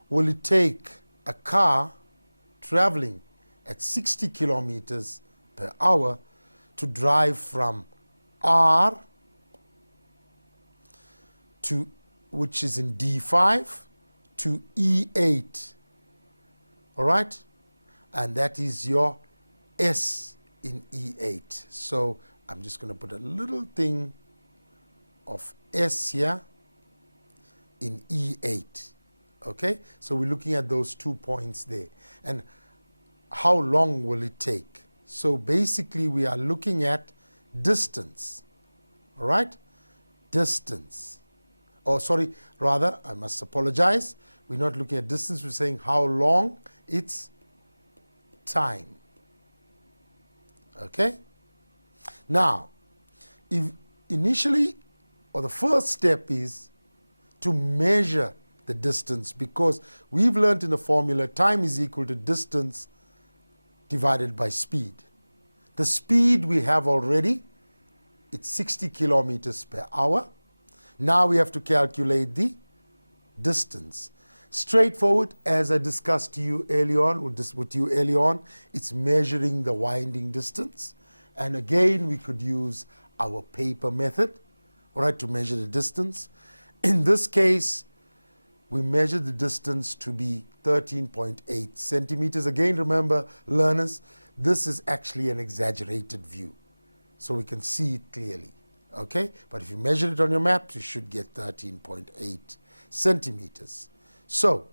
will it take a car traveling at 60 kilometers per hour to drive from R to, which is in D5, to E8? All right? And that is your S in E8. So I'm just going to put a little thing of S here in E8. Okay? So we're looking at those 2 points there. And how long will it take? So basically we are looking at distance. All right? Distance. Oh, sorry, rather, I must apologize. We're not looking at distance, we're saying how long. It's time. Okay? Now, if initially, or the first step is to measure the distance, because we've learned in the formula time is equal to distance divided by speed. The speed we have already, it's 60 kilometers per hour. Now we have to calculate the distance. Straightforward, as I discussed to you early on, with you early on, it's measuring the winding distance. And again, we could use our paper method, all right, to measure the distance. In this case, we measure the distance to be 13.8 centimeters. Again, remember, learners, this is actually an exaggerated view, so we can see it clearly, okay? But if you measure it on your map, you should get 13.8 centimeters. So,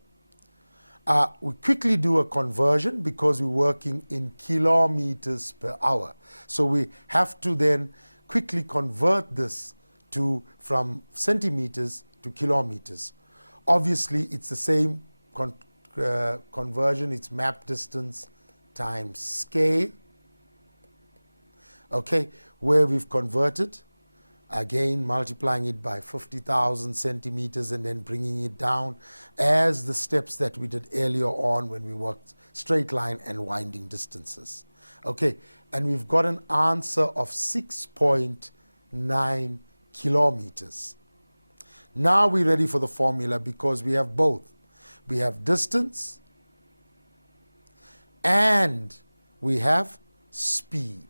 we quickly do a conversion because we're working in kilometers per hour. So we have to then quickly convert this from centimeters to kilometers. Obviously, it's the same conversion. It's map distance times scale. Okay, where we've converted, again multiplying it by 50,000 centimeters and then bringing it down as the steps that we did earlier on when we worked straight line and winding distances. Okay, and we've got an answer of 6.9 kilometers. Now we're ready for the formula because we have both. We have distance and we have speed.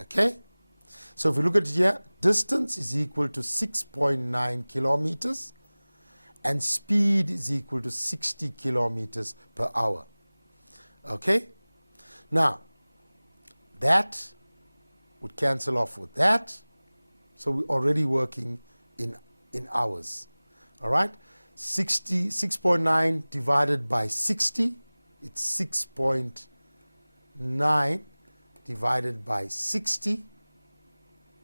Okay? So if we look at it here, distance is equal to 6.9 kilometers and speed is equal to 60 kilometers per hour. Okay? Now, that would cancel off with that. So we're already working in hours. All right? 6.9 divided by 60, it's 6.9 divided by 60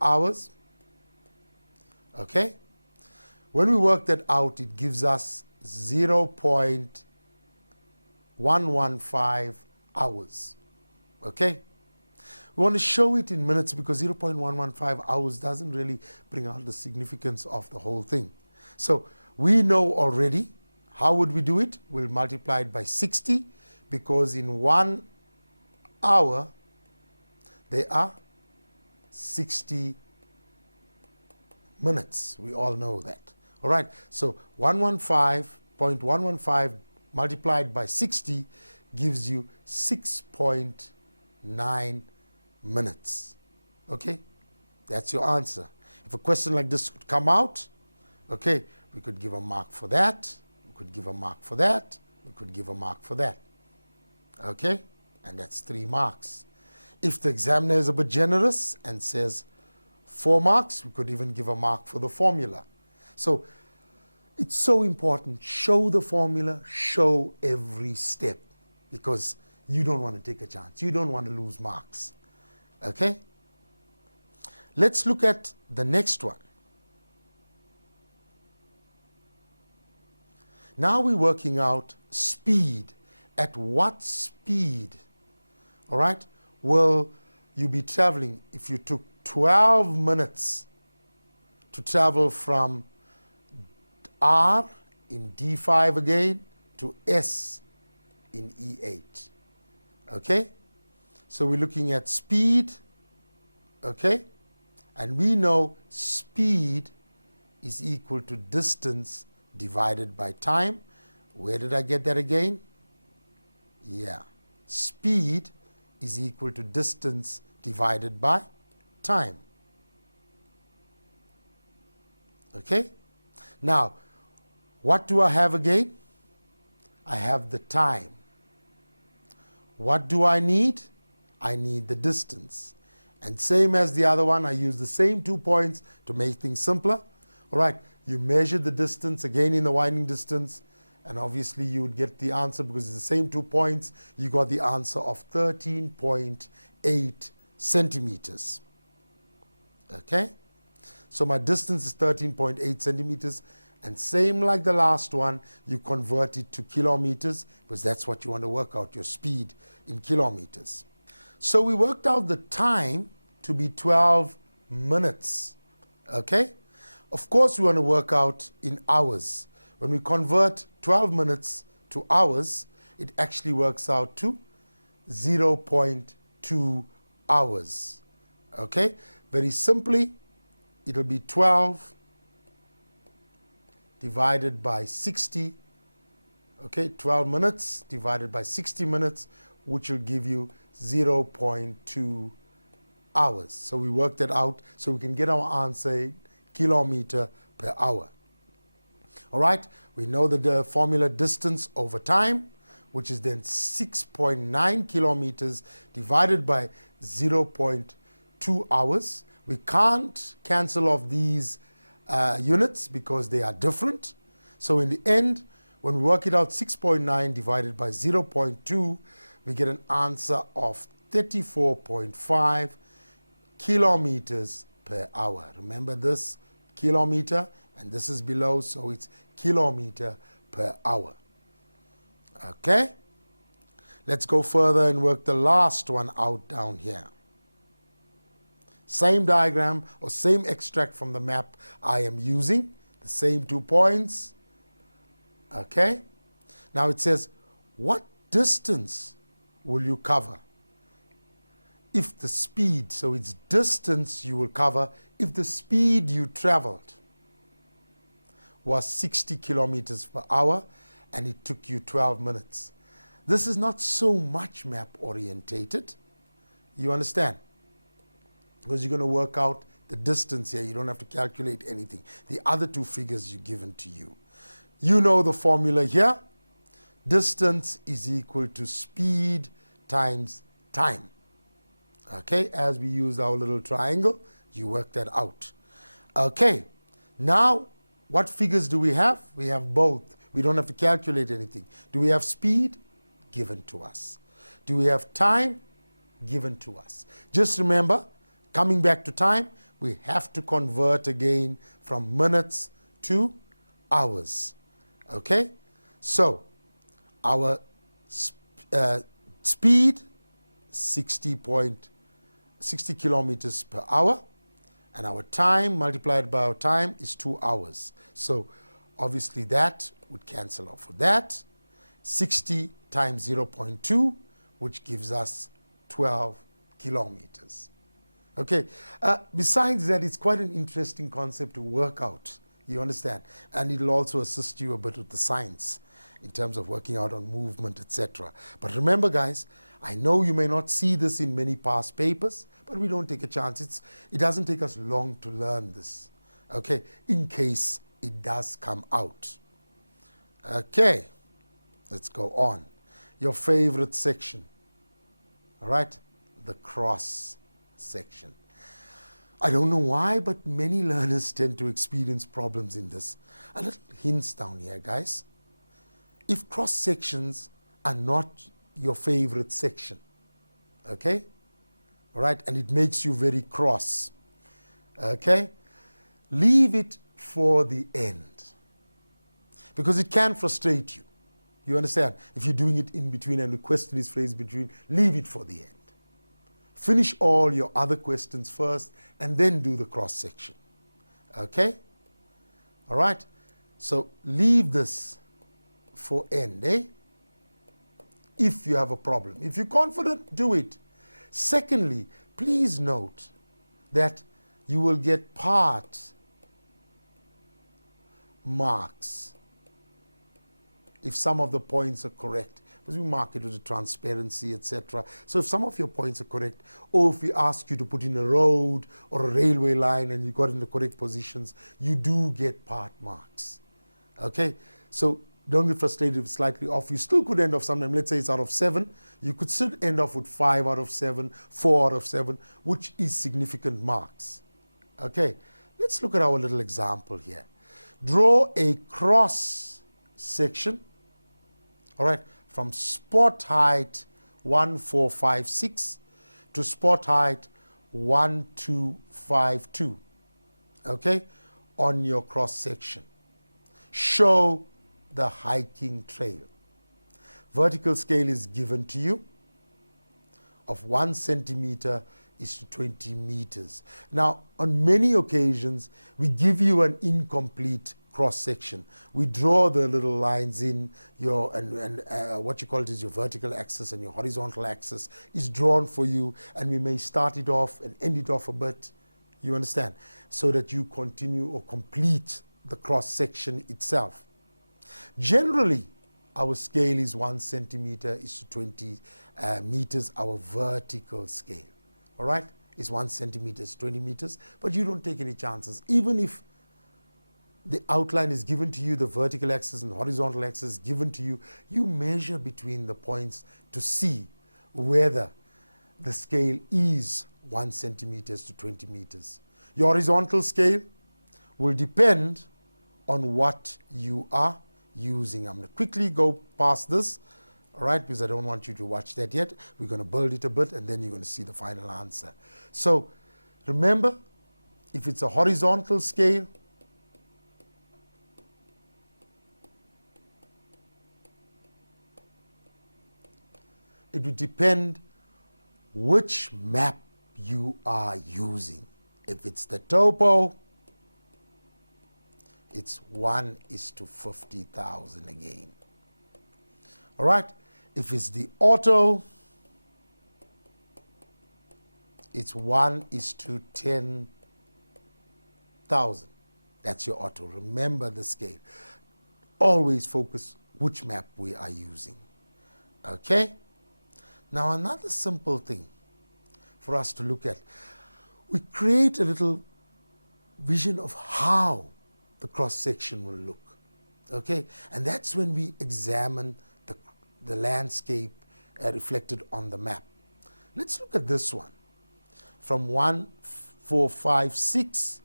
hours. Okay? When we work that out, it gives us 0.115 hours. Okay? We want to show it in minutes because 0.115 hours doesn't really bring out the significance of the whole thing. So we know already. How would we do it? We'll multiply it by 60 because in 1 hour there are 60 minutes. We all know that. All right. So 115.115 multiplied by 60 gives you 6.9 minutes. Okay? That's your answer. If a question like this would come out, okay, we could give a mark for that, we could give a mark for that, we could give a mark for that. Okay? And that's 3 marks. If the examiner is a bit generous and says 4 marks, we could even give a mark for the formula. So it's so important. Show the formula, show every step, because you don't want to take a chance. You don't want to lose marks. Okay? Let's look at the next one. Now we're working out speed. At what speed, all right, will you be traveling if you took 12 minutes to travel from R in D5 again to S in E8? Okay? So we're looking at speed, okay? And we know speed is equal to distance divided by time. Where did I get that again? Yeah. Speed is equal to distance divided by time. Okay? Now, what do I have again? I have the time. What do I need? I need the distance. And same as the other one, I use the same 2 points to make things simpler. All right, you measure the distance again in the winding distance, and obviously you would get the answer because it's the same 2 points. You got the answer of 13.8 centimeters. Okay? So my distance is 13.8 centimeters. And same like the last one, you convert it to kilometers because that's what you want to work out, your speed in kilometers. So we worked out the time to be 12 minutes. Okay? Of course, we want to work out in hours. When we convert 12 minutes to hours, it actually works out to 0.2 hours. Okay? Very simply, it'll be 12 divided by 60, okay, 12 minutes divided by 60 minutes, which will give you 0.2 hours. So we worked that out so we can get our answer in kilometer per hour. All right, we know that the formula distance over time, which is then 6.9 kilometers divided by 0.2 hours. We can't cancel off these units because they are different. So in the end, when we work it out, 6.9 divided by 0.2, we get an answer of 34.5 kilometers per hour. Remember this, kilometer, and this is below, so it's kilometer per hour. Okay? Let's go further and work the last one out down here. Same diagram or same extract from the map I am using, the same 2 points. Okay? Now it says, what distance will you cover if the speed, so it's distance you will cover if the speed you traveled was 60 kilometers per hour and it took you 12 minutes. This is not so much map orientated. You understand? because you're going to work out the distance here. You don't have to calculate anything. The other two figures are given to you. You know the formula here. Distance is equal to speed times time. Okay, as we use our little triangle, you work that out. Okay, now what figures do we have? We have both. We don't have to calculate anything. Do we have speed? Given to us. Do we have time? Given to us. Just remember, coming back to time, we have to convert again from minutes to hours. Okay? So, our speed, 60 kilometers per hour, and our time multiplied by our time is 2 hours. So, obviously that would cancel off with that. 60 times 0.2, which gives us 12 kilometers. Okay, besides that, it's quite an interesting concept to work out, you understand? And it'll also assist you a bit with the science in terms of working out on movement, etc. But remember, guys, I know you may not see this in many past papers, but we don't take a chance. It doesn't take us long to learn this, okay, in case it does come out. Okay, let's go on. Your favorite section, all right, the cross section. I don't know why, but many learners tend to experience problems in this. A little hints down here, guys. If cross sections are not your favorite section, okay, all right, and it makes you very cross, okay, leave it for the end, because it can frustrate you. You understand? If you're doing it in between and the question is phrased between, leave it for the end. Finish all your other questions first and then do the cross section. Okay? All right? So leave this for end, eh? If you have a problem. If you're confident, do it. Secondly, please note that you will get part marks if some of the points are correct, because we mark it with the transparency, etc. So if some of your points are correct, or if we ask you to put in a road or a railway line and you got in the correct positions, you do get part marks. Okay? So don't get frustrated if it's slightly off. You still could end off sometime. Let's say it's out of 7. You could still end off with 5 out of 7, 4 out of 7, which is significant marks. Okay? Let's look at our little example here. Draw a cross section, all right, from spot height 1456 to spot height 1252, okay, on your cross section. Show the hiking trail. Vertical scale is given to you of 1 centimeter is to 20 meters. Now, on many occasions, we give you an incomplete cross section. We draw the little lines in your, what you call it is your vertical axis, and your horizontal axis is drawn for you, and we may start it off and end it off a bit, you understand, so that you continue or complete the cross section itself. Generally, our scale is 1 centimeter is to 20 meters, our vertical scale. All right, is 1 centimeter is 20 meters, but you don't take any chances. Even if the outline is given to you, the vertical axis and the horizontal axis is given to you, you measure between the points to see whether the scale is 1 centimeter to 20 meters. Your horizontal scale will depend on what you are using. I'm going to quickly go past this, all right, because I don't want you to watch that yet. We're going to build it a bit, and then you're going to see the final answer. So remember, if it's a horizontal scale, it will depend which map you are using. If it's the topo, it's 1 is to 50,000 again. All right? If it's the auto, it's 1 is to 10,000. That's your auto. Remember the scale. Always focus which map we are using. Okay? Now, another simple thing for us to look at. we create a little vision of how the cross-section will look. Okay? And that's when we examine the landscape reflected on the map. Let's look at this one. From 1456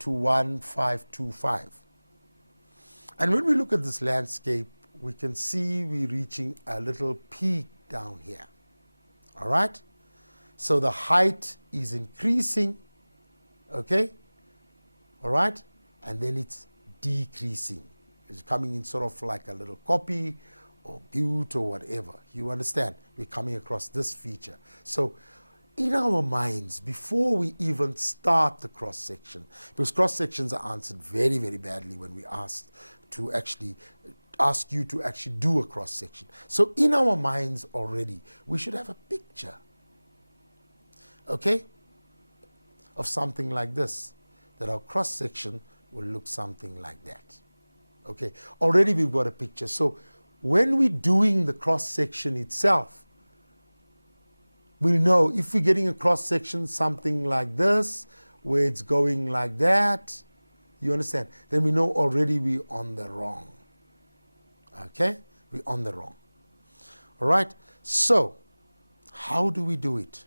to 1525. And when we look at this landscape, we can see we're reaching a little peak down here. All right? So the height is increasing, okay? All right? And then it's decreasing. It's coming in sort of like a little copy or butte or whatever. You understand? We're coming across this feature. So in our minds, before we even start the cross-section, because cross-sections are answered very, very badly when we ask you to actually do a cross-section. So in our minds already, we should have a picture, okay, of something like this, that our cross-section will look something like that. Okay, already we've got a picture. So when we're doing the cross-section itself, we'll know if we're getting a cross-section something like this, where it's going like that, you understand? Then we know already we're on the wrong. Okay? We're on the wrong. All right? So, how do we do it?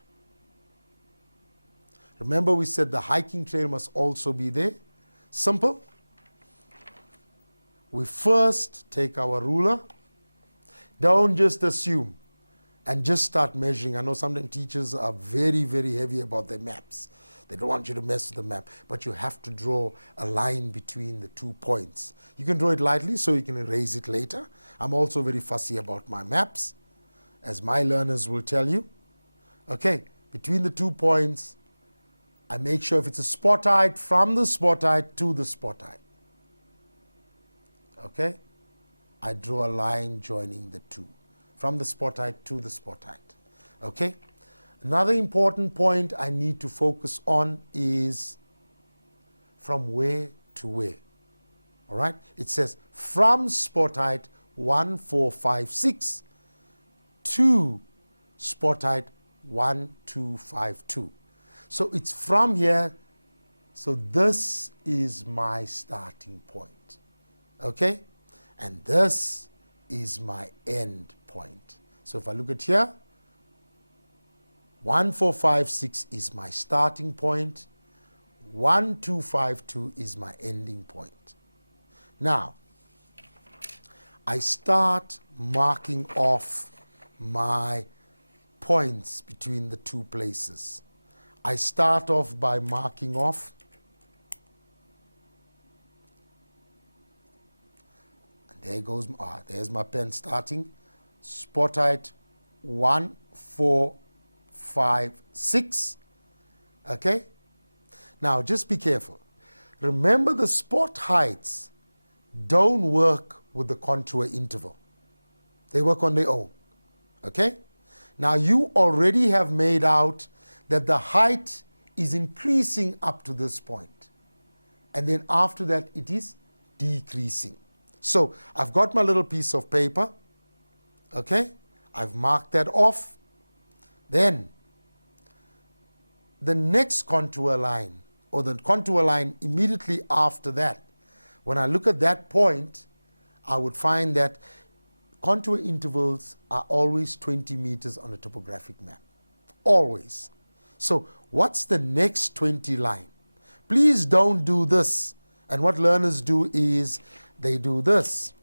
Remember we said the hiking trail must also be there. Simple. We first take our ruler. Don't just assume and just start measuring. I know sometimes teachers are very, very heavy about their maps. They don't want you to mess with the map, but you have to draw a line between the 2 points. You can draw it lightly so you can erase it later. I'm also very fussy about my maps, as my learners will tell you. Okay, between the 2 points, I make sure if it's a spot height, from the spot height to the spot height. Okay, I draw a line joining the 2, from the spot height to the spot height. Okay. Another important point I need to focus on is from where to where. All right? It says from spot height 1456 to spot height 1252. So it's from here. So this is my starting point. Okay? And this is my end point. So if I look at here, 1456 is my starting point. 1252 is my ending point. Now, I start marking off my points between the 2 places. I start off by marking off and there goes there's my pen starting. Spot height 1456. Okay? Now just be careful. Remember, the spot heights don't work with the contour interval. They work on their own. Okay? Now you already have made out that the height is increasing up to this point. And then after that it is decreasing. So I've got my little piece of paper. Okay? I've marked that off. Then the next contour line, or the contour line immediately after that, when I look at that point, I would find that contour intervals are always 20 meters on a topographic map. Always. So what's the next 20 line? Please don't do this. And what learners do is they do this.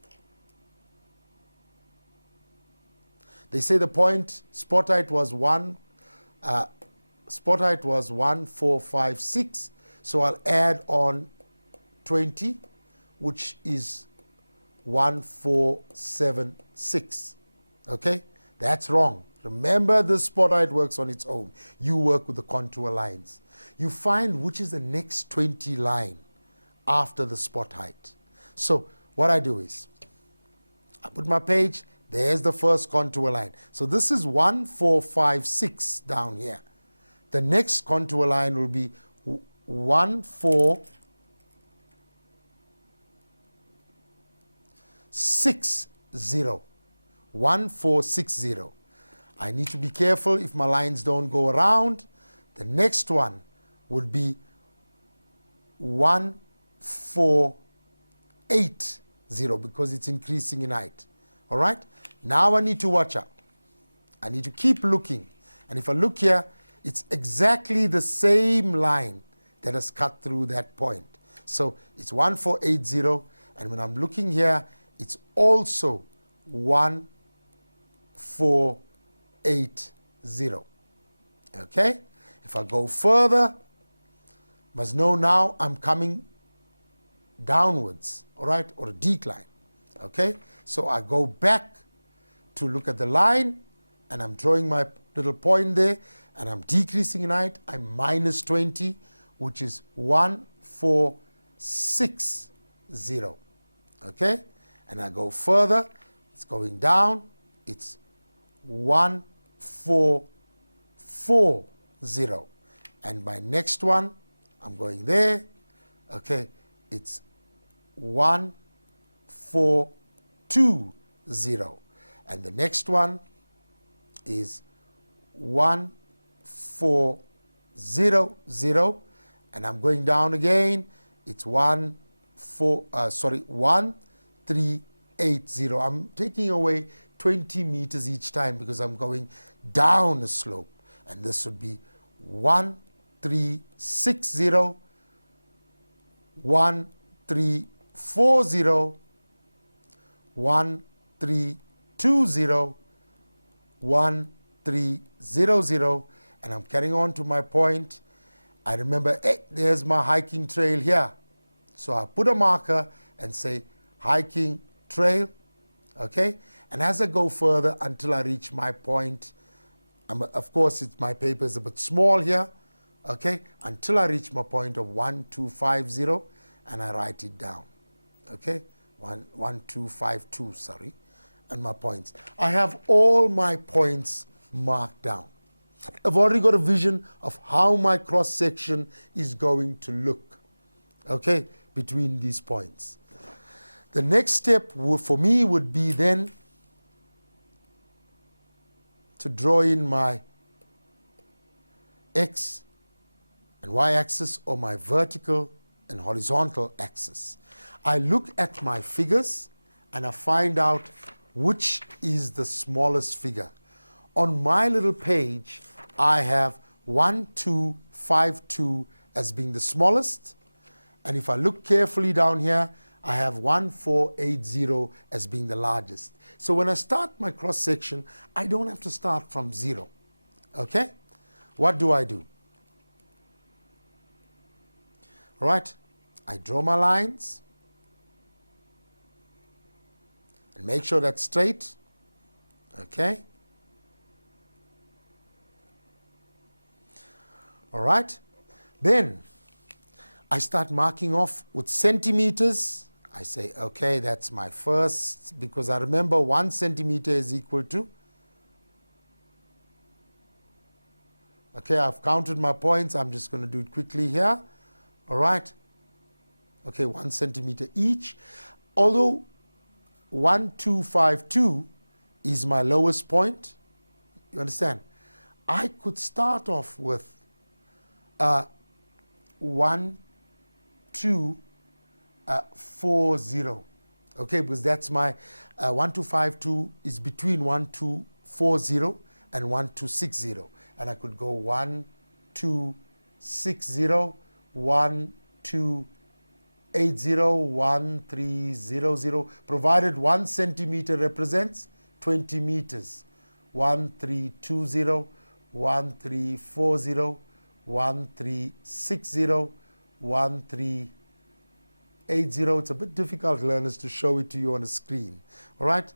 They say the point spot height was 1456, so I'll add on 20, which is 1476. Okay, that's wrong. Remember, the spot height works on its own. You work with the contour lines. You find which is the next 20 line after the spot height. So what I do is I put my page. There's the first contour line. So this is 1456 down here. The next contour line will be 1460. 1460. I need to be careful if my lines don't go around. The next one would be 1480 because it's increasing in height. All right? Now I need to watch out. I need to keep looking. And if I look here, it's exactly the same line that has cut through that point. So it's 1480, and when I'm looking here, it's also 1480. Okay? If I go further, must know now I'm coming downwards, all right, or a decline. Okay? So I go back to look at the line, and I'm drawing my little point there, and I'm decreasing in height. I'm minus 20, which is 1460. Okay? And I go further, it's going down, it's 1440. And my next one, I'm going there, okay, it's 1420. And the next one is 1400, and I'm going down again. It's 1380. I'm taking away 20 meters each time because I'm going down a slope, and this would be 1360, 1340, 1320, 1300, and I'm carrying on to my point. I remember, hey, there's my hiking trail here. So I put a marker and say hiking trail, okay? And as I go further until I reach my point, of course, my paper is a bit small here, okay? Until I reach my point of 1250, and I write it down, okay? 1252, sorry, and my points. I have all my points marked down. I've already got a vision of how my cross-section is going to look, okay, between these points. The next step for me would be then to draw in my X and Y axis, or my vertical and horizontal axis. I look at my figures and I find out which is the smallest figure. On my little page, I have 1252 as being the smallest, and if I look carefully down here, I have 1480 as being the largest. So when I start my cross section, I don't have to start from 0. Okay? What do? All right, I draw my lines and make sure that's straight. Okay? All right, then I start marking off with centimeters. I say, okay, that's my first, because I remember 1 centimeter is equal to, okay, I've counted my points. I'm just going to do it quickly here. All right, okay, 1 centimeter each. Although 1252 is my lowest point, you understand, I could start off with 1240, okay, because that's my 1252 is between 1240 and 1260, and I could go 1260, 1280, 1300, provided 1 centimeter represents 20 meters. 1320, 1340, 1360, 1380. It's a bit difficult, learners, to show it to you on a screen. All right?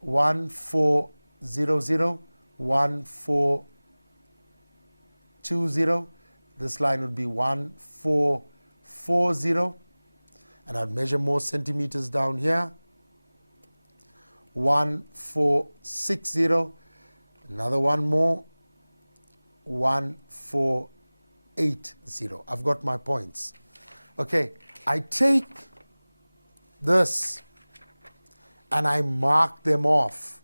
1400, 1420. This line would be 1440. And I'd measure more centimeters down here. 1460. Another one more. 1480. I've got my points. Okay, I take this and I mark them off.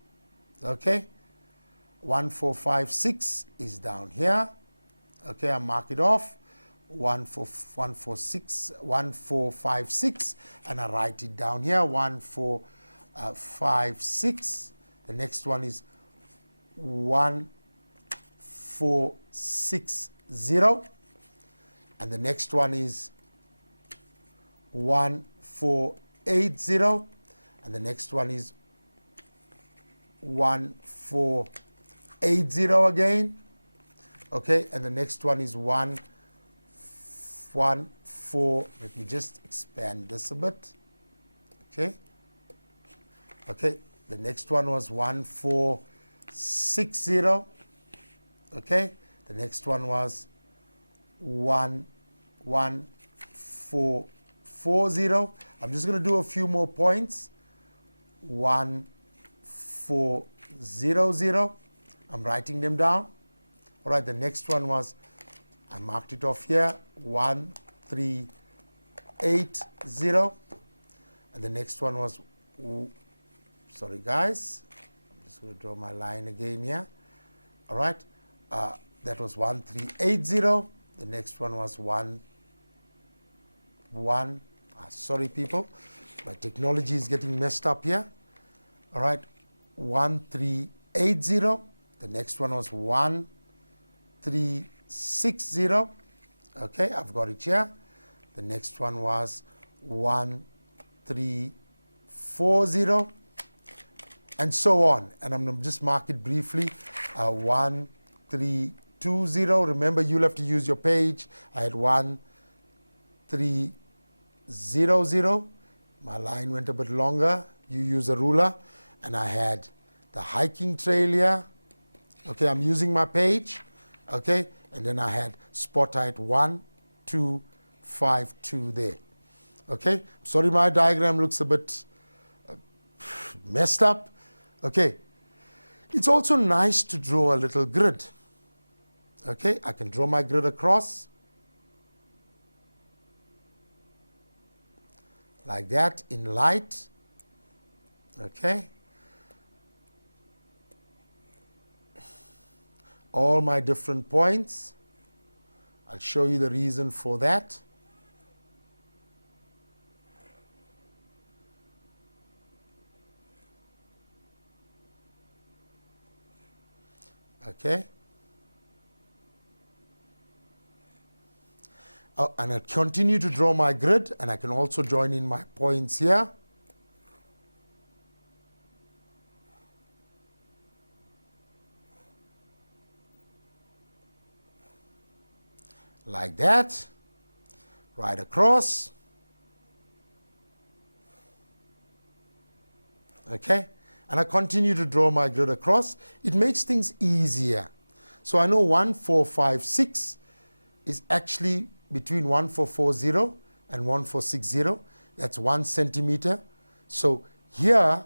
Okay, 1456 is down here. Okay, I mark it off. 1456, and I write it down here, 1456. The next one is 1460, and the next one is 1480, and the next one is 1480 again. Okay, and the next one is 1 4. Let me just expand this a bit. Okay. Okay, the next one was 1460. Okay, the next one was 1440. I'm just going to do a few more points. 1400. I'm writing them down. All right, the next one was, I marked it off here, 1380. And the next one was, sorry guys, I'm just going to draw my line again here. All right, that was 1380. The next one was sorry people, my technology is getting messed up here. All right, 1380. The next one was 1360. Okay, I've got it here. The next one was 1340, and so on. And I'm going to just mark it briefly. 1320. Remember, you'll have to use your page. I had 1300. My line went a bit longer. You use a ruler. And I had the hiking trail here. Okay, I'm using my page. Okay, and then I had spot height 1252 there. Okay, sorry my diagram looks a bit messed up. Okay, it's also nice to draw a little grid. Okay, I can draw my grid across like that in light. Okay, all my different points. I'll show you the reason for that. Okay. Oh, and I'll continue to draw my grid, and I can also join in my points here. Like that, right across. Okay, and I continue to draw my grid across. It makes things easier. So I know 1456 is actually between 1440 and 1460. That's 1 centimeter. So here,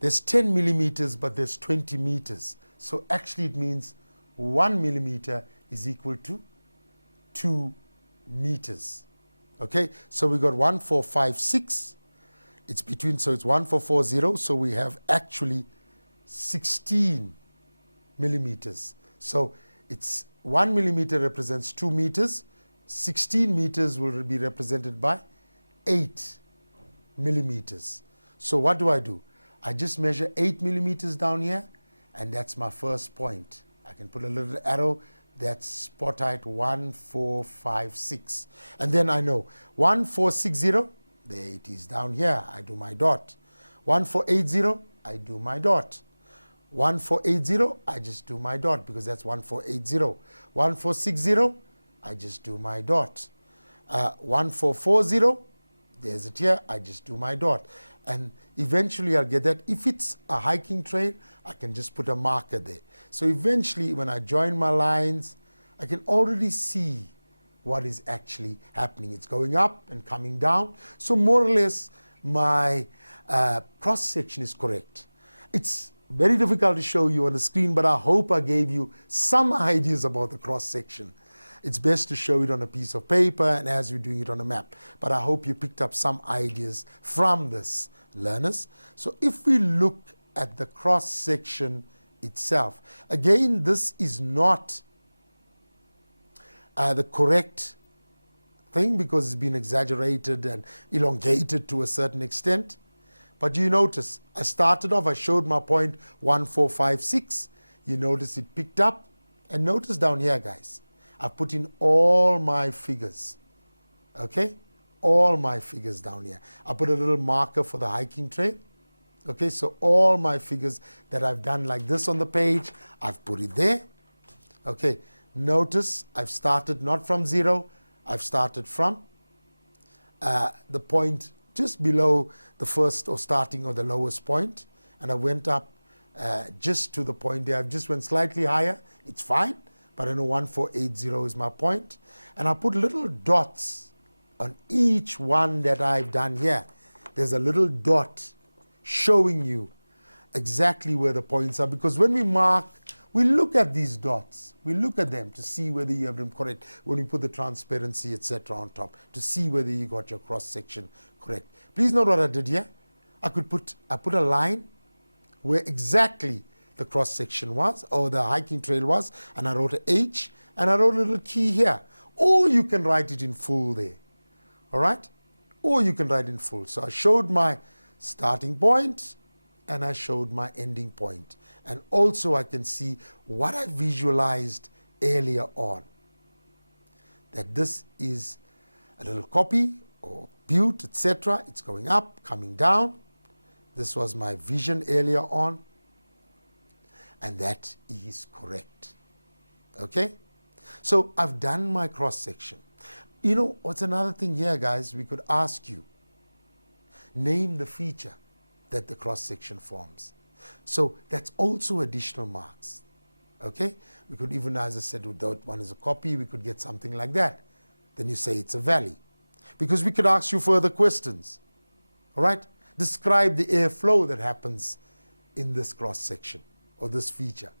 there's 10 millimeters, but there's 20 meters. So actually it means 1 millimeter is equal to 2 meters. Okay, so we got 1456. It's between, so it's 1440. So we have actually 16 millimeters. So it's 1 millimeter represents 2 meters. 16 meters will be represented by 8 millimeters. So what do? I just measure 8 millimeters down here, and that's my first point. I can put a little arrow. That's spot height 1456. And then I know 1460, there it is down here. I do my dot. 1480, I do my dot. 1480, I just do my dot because that's 1480. 1460, I just do my dot. 1440, there's it here, I just do my dot. And eventually I'll get that. If it's a hiking trail, I can just put a marker there. So eventually when I join my lines, I can already see what is actually happening. It's going up and coming down. So more or less my cross section is correct. It's very difficult to show you on the screen, but I hope I gave you some ideas about the cross section. It's best to show it on a piece of paper and as you're doing it on a map. But I hope you picked up some ideas from this, learners. So if we look at the cross section itself, again, this is not the correct thing because it's been exaggerated and elongated to a certain extent. But you notice, I started off, I showed my point 1456. You notice it picked up. And notice down here, guys, I've put in all my figures. Okay? All my figures down here. I put a little marker for the hiking trail. Okay, so all my figures that I've done like this on the page, I've put it there. Okay, notice I've started not from 0, I've started from the point just below the first or starting or the lowest point, and I went up just to the point there. I just went slightly higher, it's fine, but I know 1480 is my point. And I put little dots on each one that I've done here. There's a little dot showing you exactly where the points are, because when we mark, we look at these dots. We look at them to see whether you have them correct, when we put the transparency, etc. on top, to see whether you got your cross-section correct. Please note what I did here. I put a line where exactly the cross-section was, or the hiking trail was, and I wrote a H, and I wrote a little key here. Or you can write it in full there, all right? Or you can write in full. So I showed my starting point, and I showed my ending point. And also I can see what I visualized earlier on, that this is a little copy or butte, etc. It's going up, coming down. This was my vision earlier on, and that is correct. Okay? So I've done my cross-section. You know, what's another thing here, guys? We could ask you, name the feature that the cross-section forms. So that's also additional marks. Okay? We could even, as I said, without one is a copy, we could get something like that. Then you say it's a valley. Because we could ask you further questions. All right? Describe the airflow that happens in this cross-section or this feature.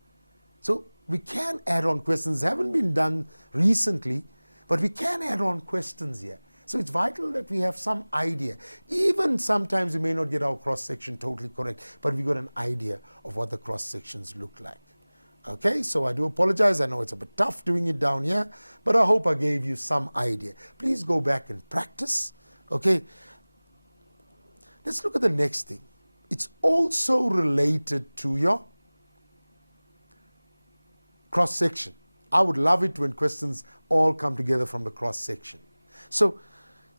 So we can add on questions. Haven't been done recently, but we can add on questions here. So it's vital that we have some idea. Even sometimes we may not get our cross-section totally correct, but we got an idea of what the cross-sections look like. Okay, so I do apologize. I know it's a bit tough doing it down here, but I hope I gave you some idea. Please go back and practice. Okay, let's look at the next thing. It's also related to your cross-section. I would love it when questions all come together from the cross-section. So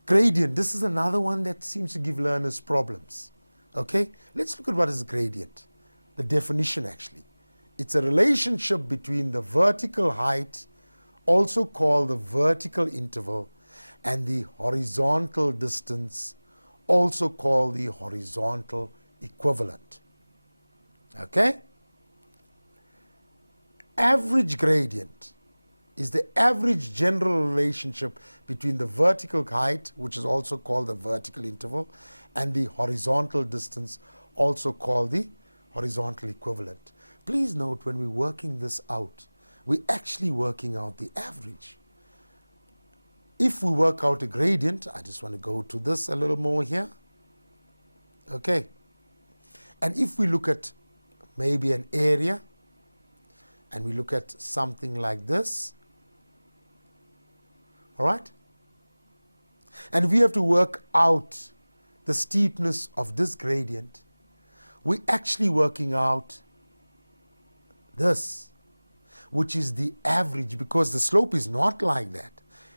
gradient, this is another one that seems to give learners problems. Okay, let's look at what is gradient. The definition actually. It's a relationship between the vertical height, also called the vertical interval, and the horizontal distance, also called the horizontal equivalent. Okay? Average gradient is the average general relationship between the vertical height, which is also called the vertical interval, and the horizontal distance, also called the horizontal equivalent. Please note, when we're working this out, we're actually working out the average. If we work out a gradient, I just want to go to this a little more here. Okay. And if we look at maybe an area, and we look at something like this, all right? And we have to work out the steepness of this gradient. We're actually working out this, which is the average, because the slope is not like that.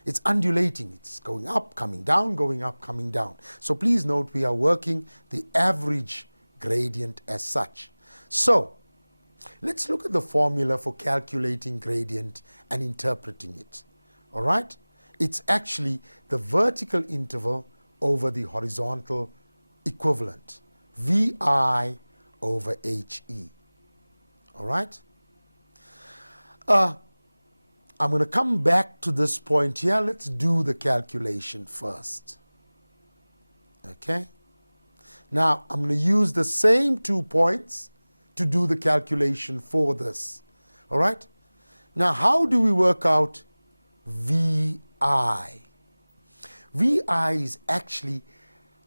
It's undulating. It's going up, coming down, going up, coming down. So please note, we are working the average gradient as such. So let's look at the formula for calculating gradient and interpreting it. All right? It's actually the vertical interval over the horizontal equivalent, VI over HE. All right? I'm going to come back to this point here. Let's do the calculation first. Okay? Now, I'm going to use the same 2 points to do the calculation for this. All right? Now, how do we work out VI? VI is actually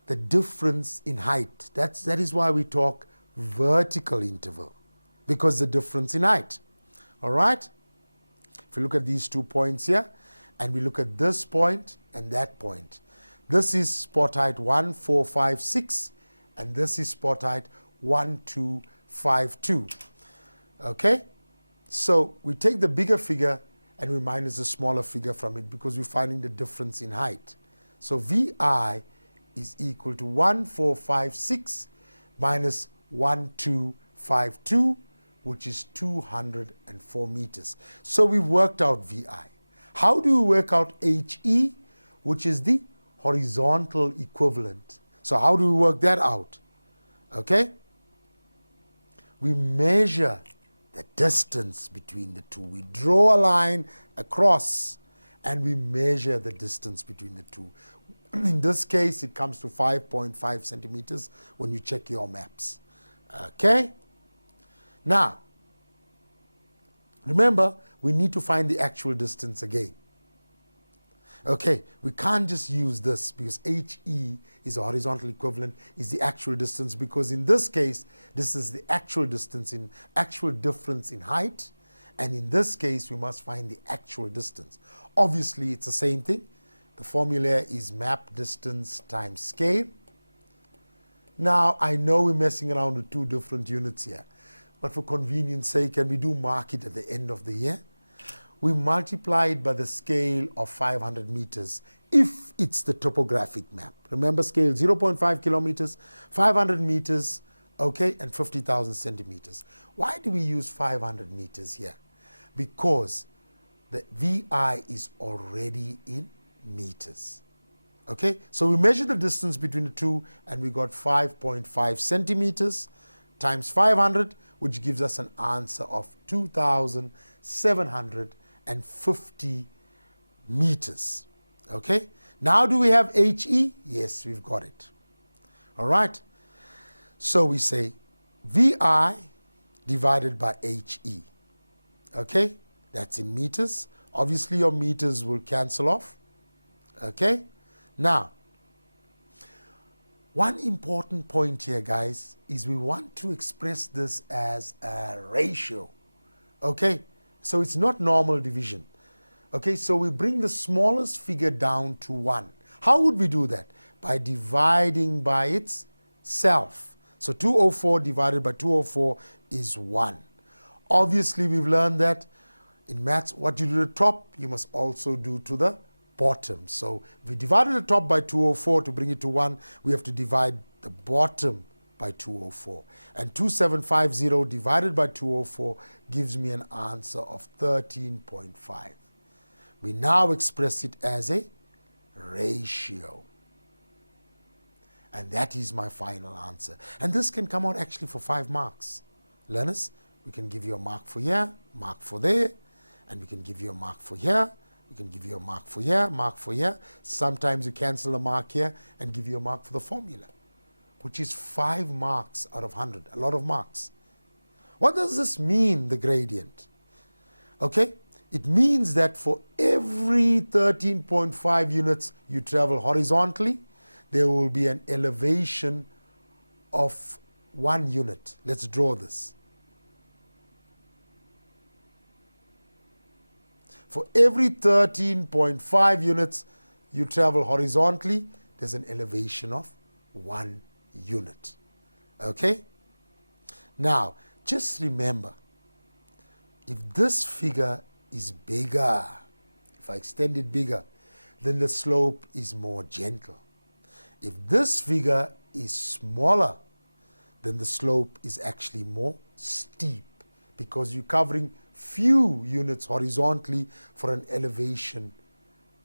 the difference in height. That is why we talk vertical interval, because the difference in height. All right? If you look at these 2 points here, and we look at this point and that point. This is spot height 1456 and this is spot height 1252. Okay? So we take the bigger figure and we minus the smaller figure from it because we're finding the difference in height. So VI is equal to 1456 minus 1252, which is 204 meters. So we worked out VI. How do we work out HE, which is the horizontal equivalent? So how do we work that out? Okay? We measure the distance between the two. We draw a line across and we measure the distance between the two. In this case, it comes to 5.5 centimeters when you check your maps. Okay? Now, remember, we need to find the actual distance again. Okay, we can't just use this because HE is a horizontal equivalent, is the actual distance, because in this case, this is the actual distance in actual difference in height, and in this case, we must find the actual distance. Obviously, it's the same thing. The formula is map distance times scale. Now, I know we're messing around with two different units here, but for convenience sake, and we do mark it at the end of the year, we multiply it by the scale of 500 meters if it's the topographic map. Remember, scale 0.5 kilometers, 500 meters, okay, and 50,000 centimeters. Why do we use 500 meters here? Because the VI is already in meters. Okay, so we measure the distance between the two and we got 5.5 centimeters times 500, which gives us an answer of 2,750 meters. Okay, now do we have HE? Yes, we've got it. All right, so we say VI divided by HE. Okay, that's in meters. Obviously, your meters will cancel off. Okay, now, one important point here, guys, is we want to express this as a ratio. Okay, so it's not normal division. Okay, so we bring the smallest figure down to 1. How would we do that? By dividing by itself. So 204 divided by 204 is 1. Obviously, we've learned that in maths, what you do to the top, you must also do to the bottom. So if we divided the top by 204 to bring it to 1, we have to divide the bottom by 204. And 2750 divided by 204 gives me an answer of 13.5. We now express it as a ratio. And that is my final answer. And this can come out actually for 5 marks. Learners, we can give you a mark for here, mark for there, and we can give you a mark for here. We can give you a mark for here, mark for here. Sometimes you cancel a mark here and give you a mark for the formula, which is 5 marks out of 100, a lot of marks. What does this mean, the gradient? Okay, it means that for every 13.5 units you travel horizontally, there will be an elevation of 1 unit. Let's draw this. For every 13.5 units you travel horizontally, there's an elevation of 1 unit. Okay? Now, just remember, if this figure is bigger, if I extend it bigger, then the slope is more gentle. If this figure is smaller, then the slope is actually more steep because you're covering few units horizontally for an elevation,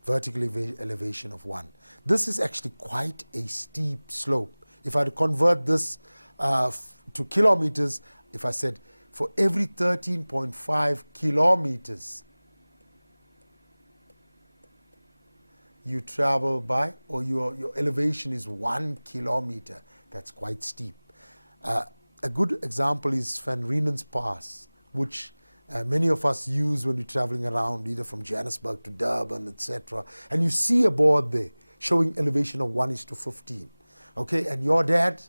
vertical elevation of 1. This is actually quite a steep slope. If I had to convert this to kilometers, if I said for every 13.5 kilometers you travel by, or your elevation is 1 kilometer, that's quite steep. A good example is Van Riemen's Pass, which many of us use when we're traveling around, either from Johannesburg to Durban, etc. And you see a board there showing elevation of 1:15. Okay, and your dad,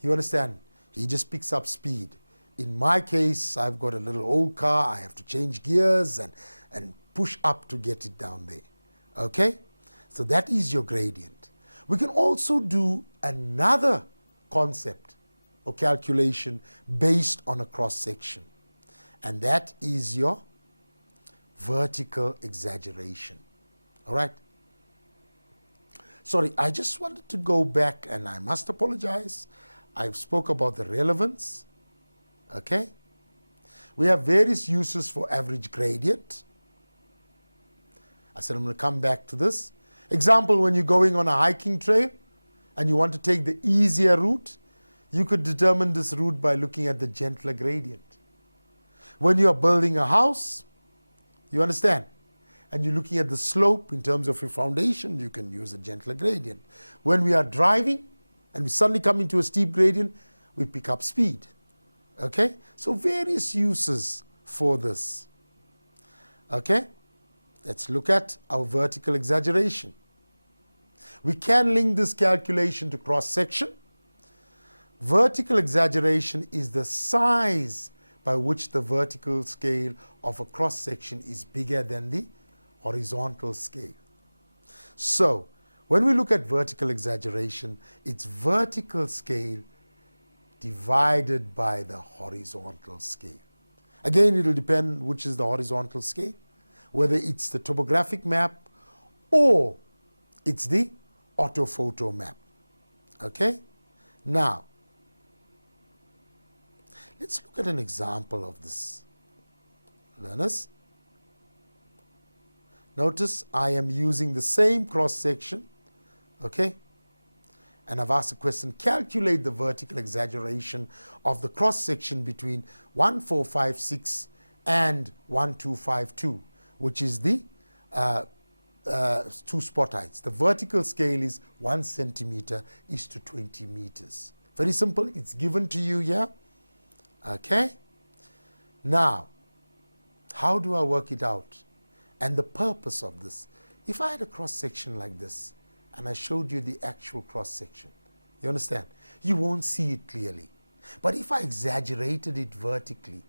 you understand, he just picks up speed. In my case, I've got a little old car, I have to change gears and push up to get it down there. Okay? So that is your gradient. We can also do another concept or calculation based on a cross-section. And that is your vertical exaggeration. All right? Sorry, I just wanted to go back, and I must apologize. I spoke about the relevance. Okay? We have various uses for average gradient. I said I'm going to come back to this. Example, when you're going on a hiking trail and you want to take the easier route, you could determine this route by looking at the gentler gradient. When you are building a house, you understand, and you're looking at the slope in terms of your foundation, you can use a gentler gradient. When we are driving and we suddenly come into a steep gradient, we pick up speed. Okay? So various uses for this. Okay? Let's look at our vertical exaggeration. We can link this calculation to cross-section. Vertical exaggeration is the size by which the vertical scale of a cross-section is bigger than the horizontal scale. So, when we look at vertical exaggeration, it's vertical scale divided by the horizontal scale. Again, it will depend which is the horizontal scale, whether it's the topographic map or it's the orthophoto map. Okay? Now, let's look at an example of this. Learners, notice I am using the same cross-section, okay? And I've asked a question, calculate the vertical exaggeration of the cross-section between 1456 and 1252, which is the two spot heights. The vertical scale is 1 centimeter is to 20 meters. Very simple, it's given to you here. Okay? Now, how do I work it out? And the purpose of this. If I had a cross-section like this, and I showed you the actual cross-section, you understand? You won't see it clearly. But if I exaggerated it vertically,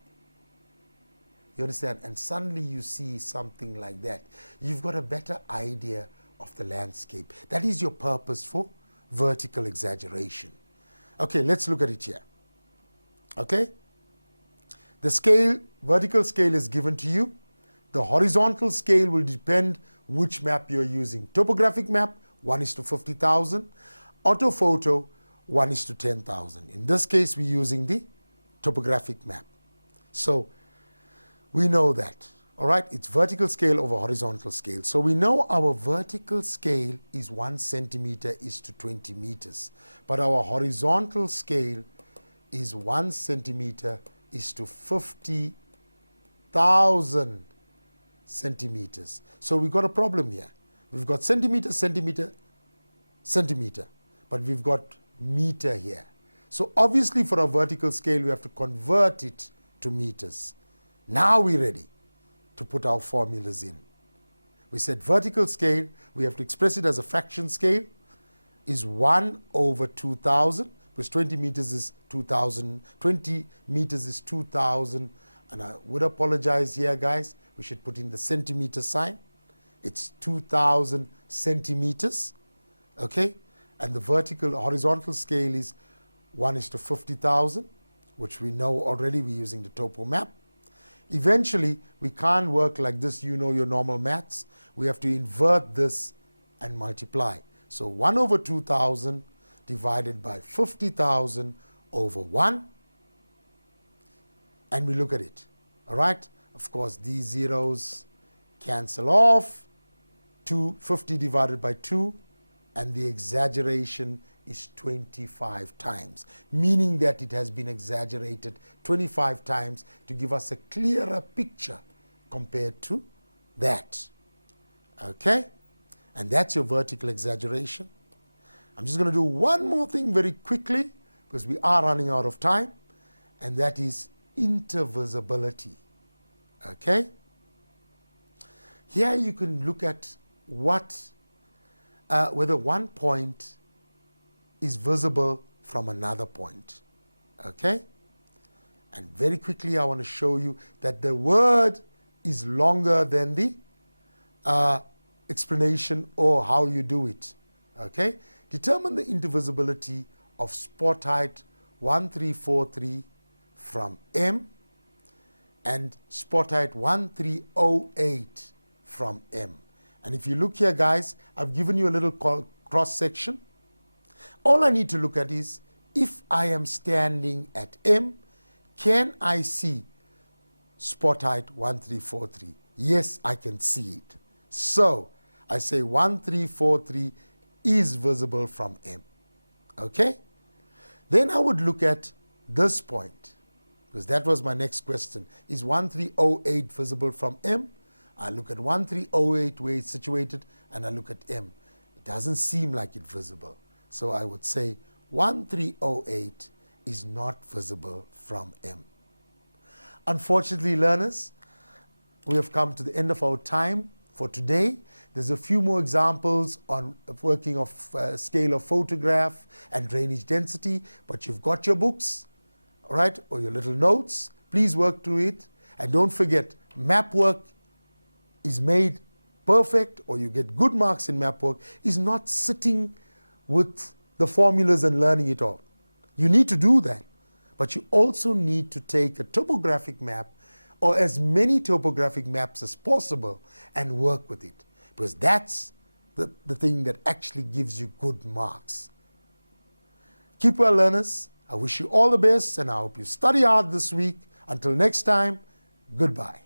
you understand? And suddenly you see something like that, you've got a better idea of the landscape. That is your purpose for vertical exaggeration. Okay, let's look at it here. Okay? The scale, vertical scale is given to you. The horizontal scale will depend which map you're using. Topographic map, 1:50,000. Orthophoto, 1:10,000. In this case, we're using the topographic map. So we know that, all right? It's vertical scale over horizontal scale. So we know our vertical scale is 1 centimeter is to 20 meters. But our horizontal scale is 1 centimeter is to 50,000 centimeters. So we've got a problem here. We've got centimeter, centimeter, centimeter, but we've got meter here. So obviously for our vertical scale, we have to convert it to meters. Now we're ready to put our formulas in. We said vertical scale, we have to express it as a fraction scale, is 1/2000, because 20 meters is 2000, 20 meters is 2000, and I would apologize here, guys, we should put in the centimeter sign. It's 2000 centimeters, okay? And the horizontal scale is 1:50,000, which we know already, we're using the topo map. Eventually, we can't work like this, you know your normal maths. We have to invert this and multiply. So 1/2000 divided by 50,000 over 1. And we look at it, all right? Of course, these zeros cancel off. 50 divided by 2, and the exaggeration is 25 times, meaning that it has been exaggerated 25 times to give us a clearer picture compared to that. Okay? And that's your vertical exaggeration. I'm just going to do one more thing very quickly because we are running out of time, and that is intervisibility. Okay? Here you can look at whether one point is visible from another point. Okay? And very quickly I want to show you that the word is longer than the explanation or how you do it. Okay? Determine the indivisibility of spot height 1343 from M and spot height 1308 from M. And if you look here, guys, I've given you a little cross section. All I need to look at is, if I am standing at M, can I see spot height 1343? Yes, I can see it. So I say 1343 is visible from M. Okay? Then I would look at this point, because that was my next question. Is 1308 visible from M? I look at 1308 where it's situated, and I look at M. It doesn't seem like it's visible. So I would say 1308 is not visible from M. Unfortunately, learners, we have come to the end of our time for today. There's a few more examples on working of scale of photograph and drainage density, but you've got your books, all right, or your little notes. Please work through it. And don't forget, Mapwork is made perfect, or you get good marks in Mapwork, is not sitting with the formulas and learning it all. You need to do that. But you also need to take a topographic map, or as many topographic maps as possible, and work with it. Because that's the thing that actually gives you good marks. Keep well, learners. I wish you all the best, and I hope you study hard this week. Until next time, goodbye.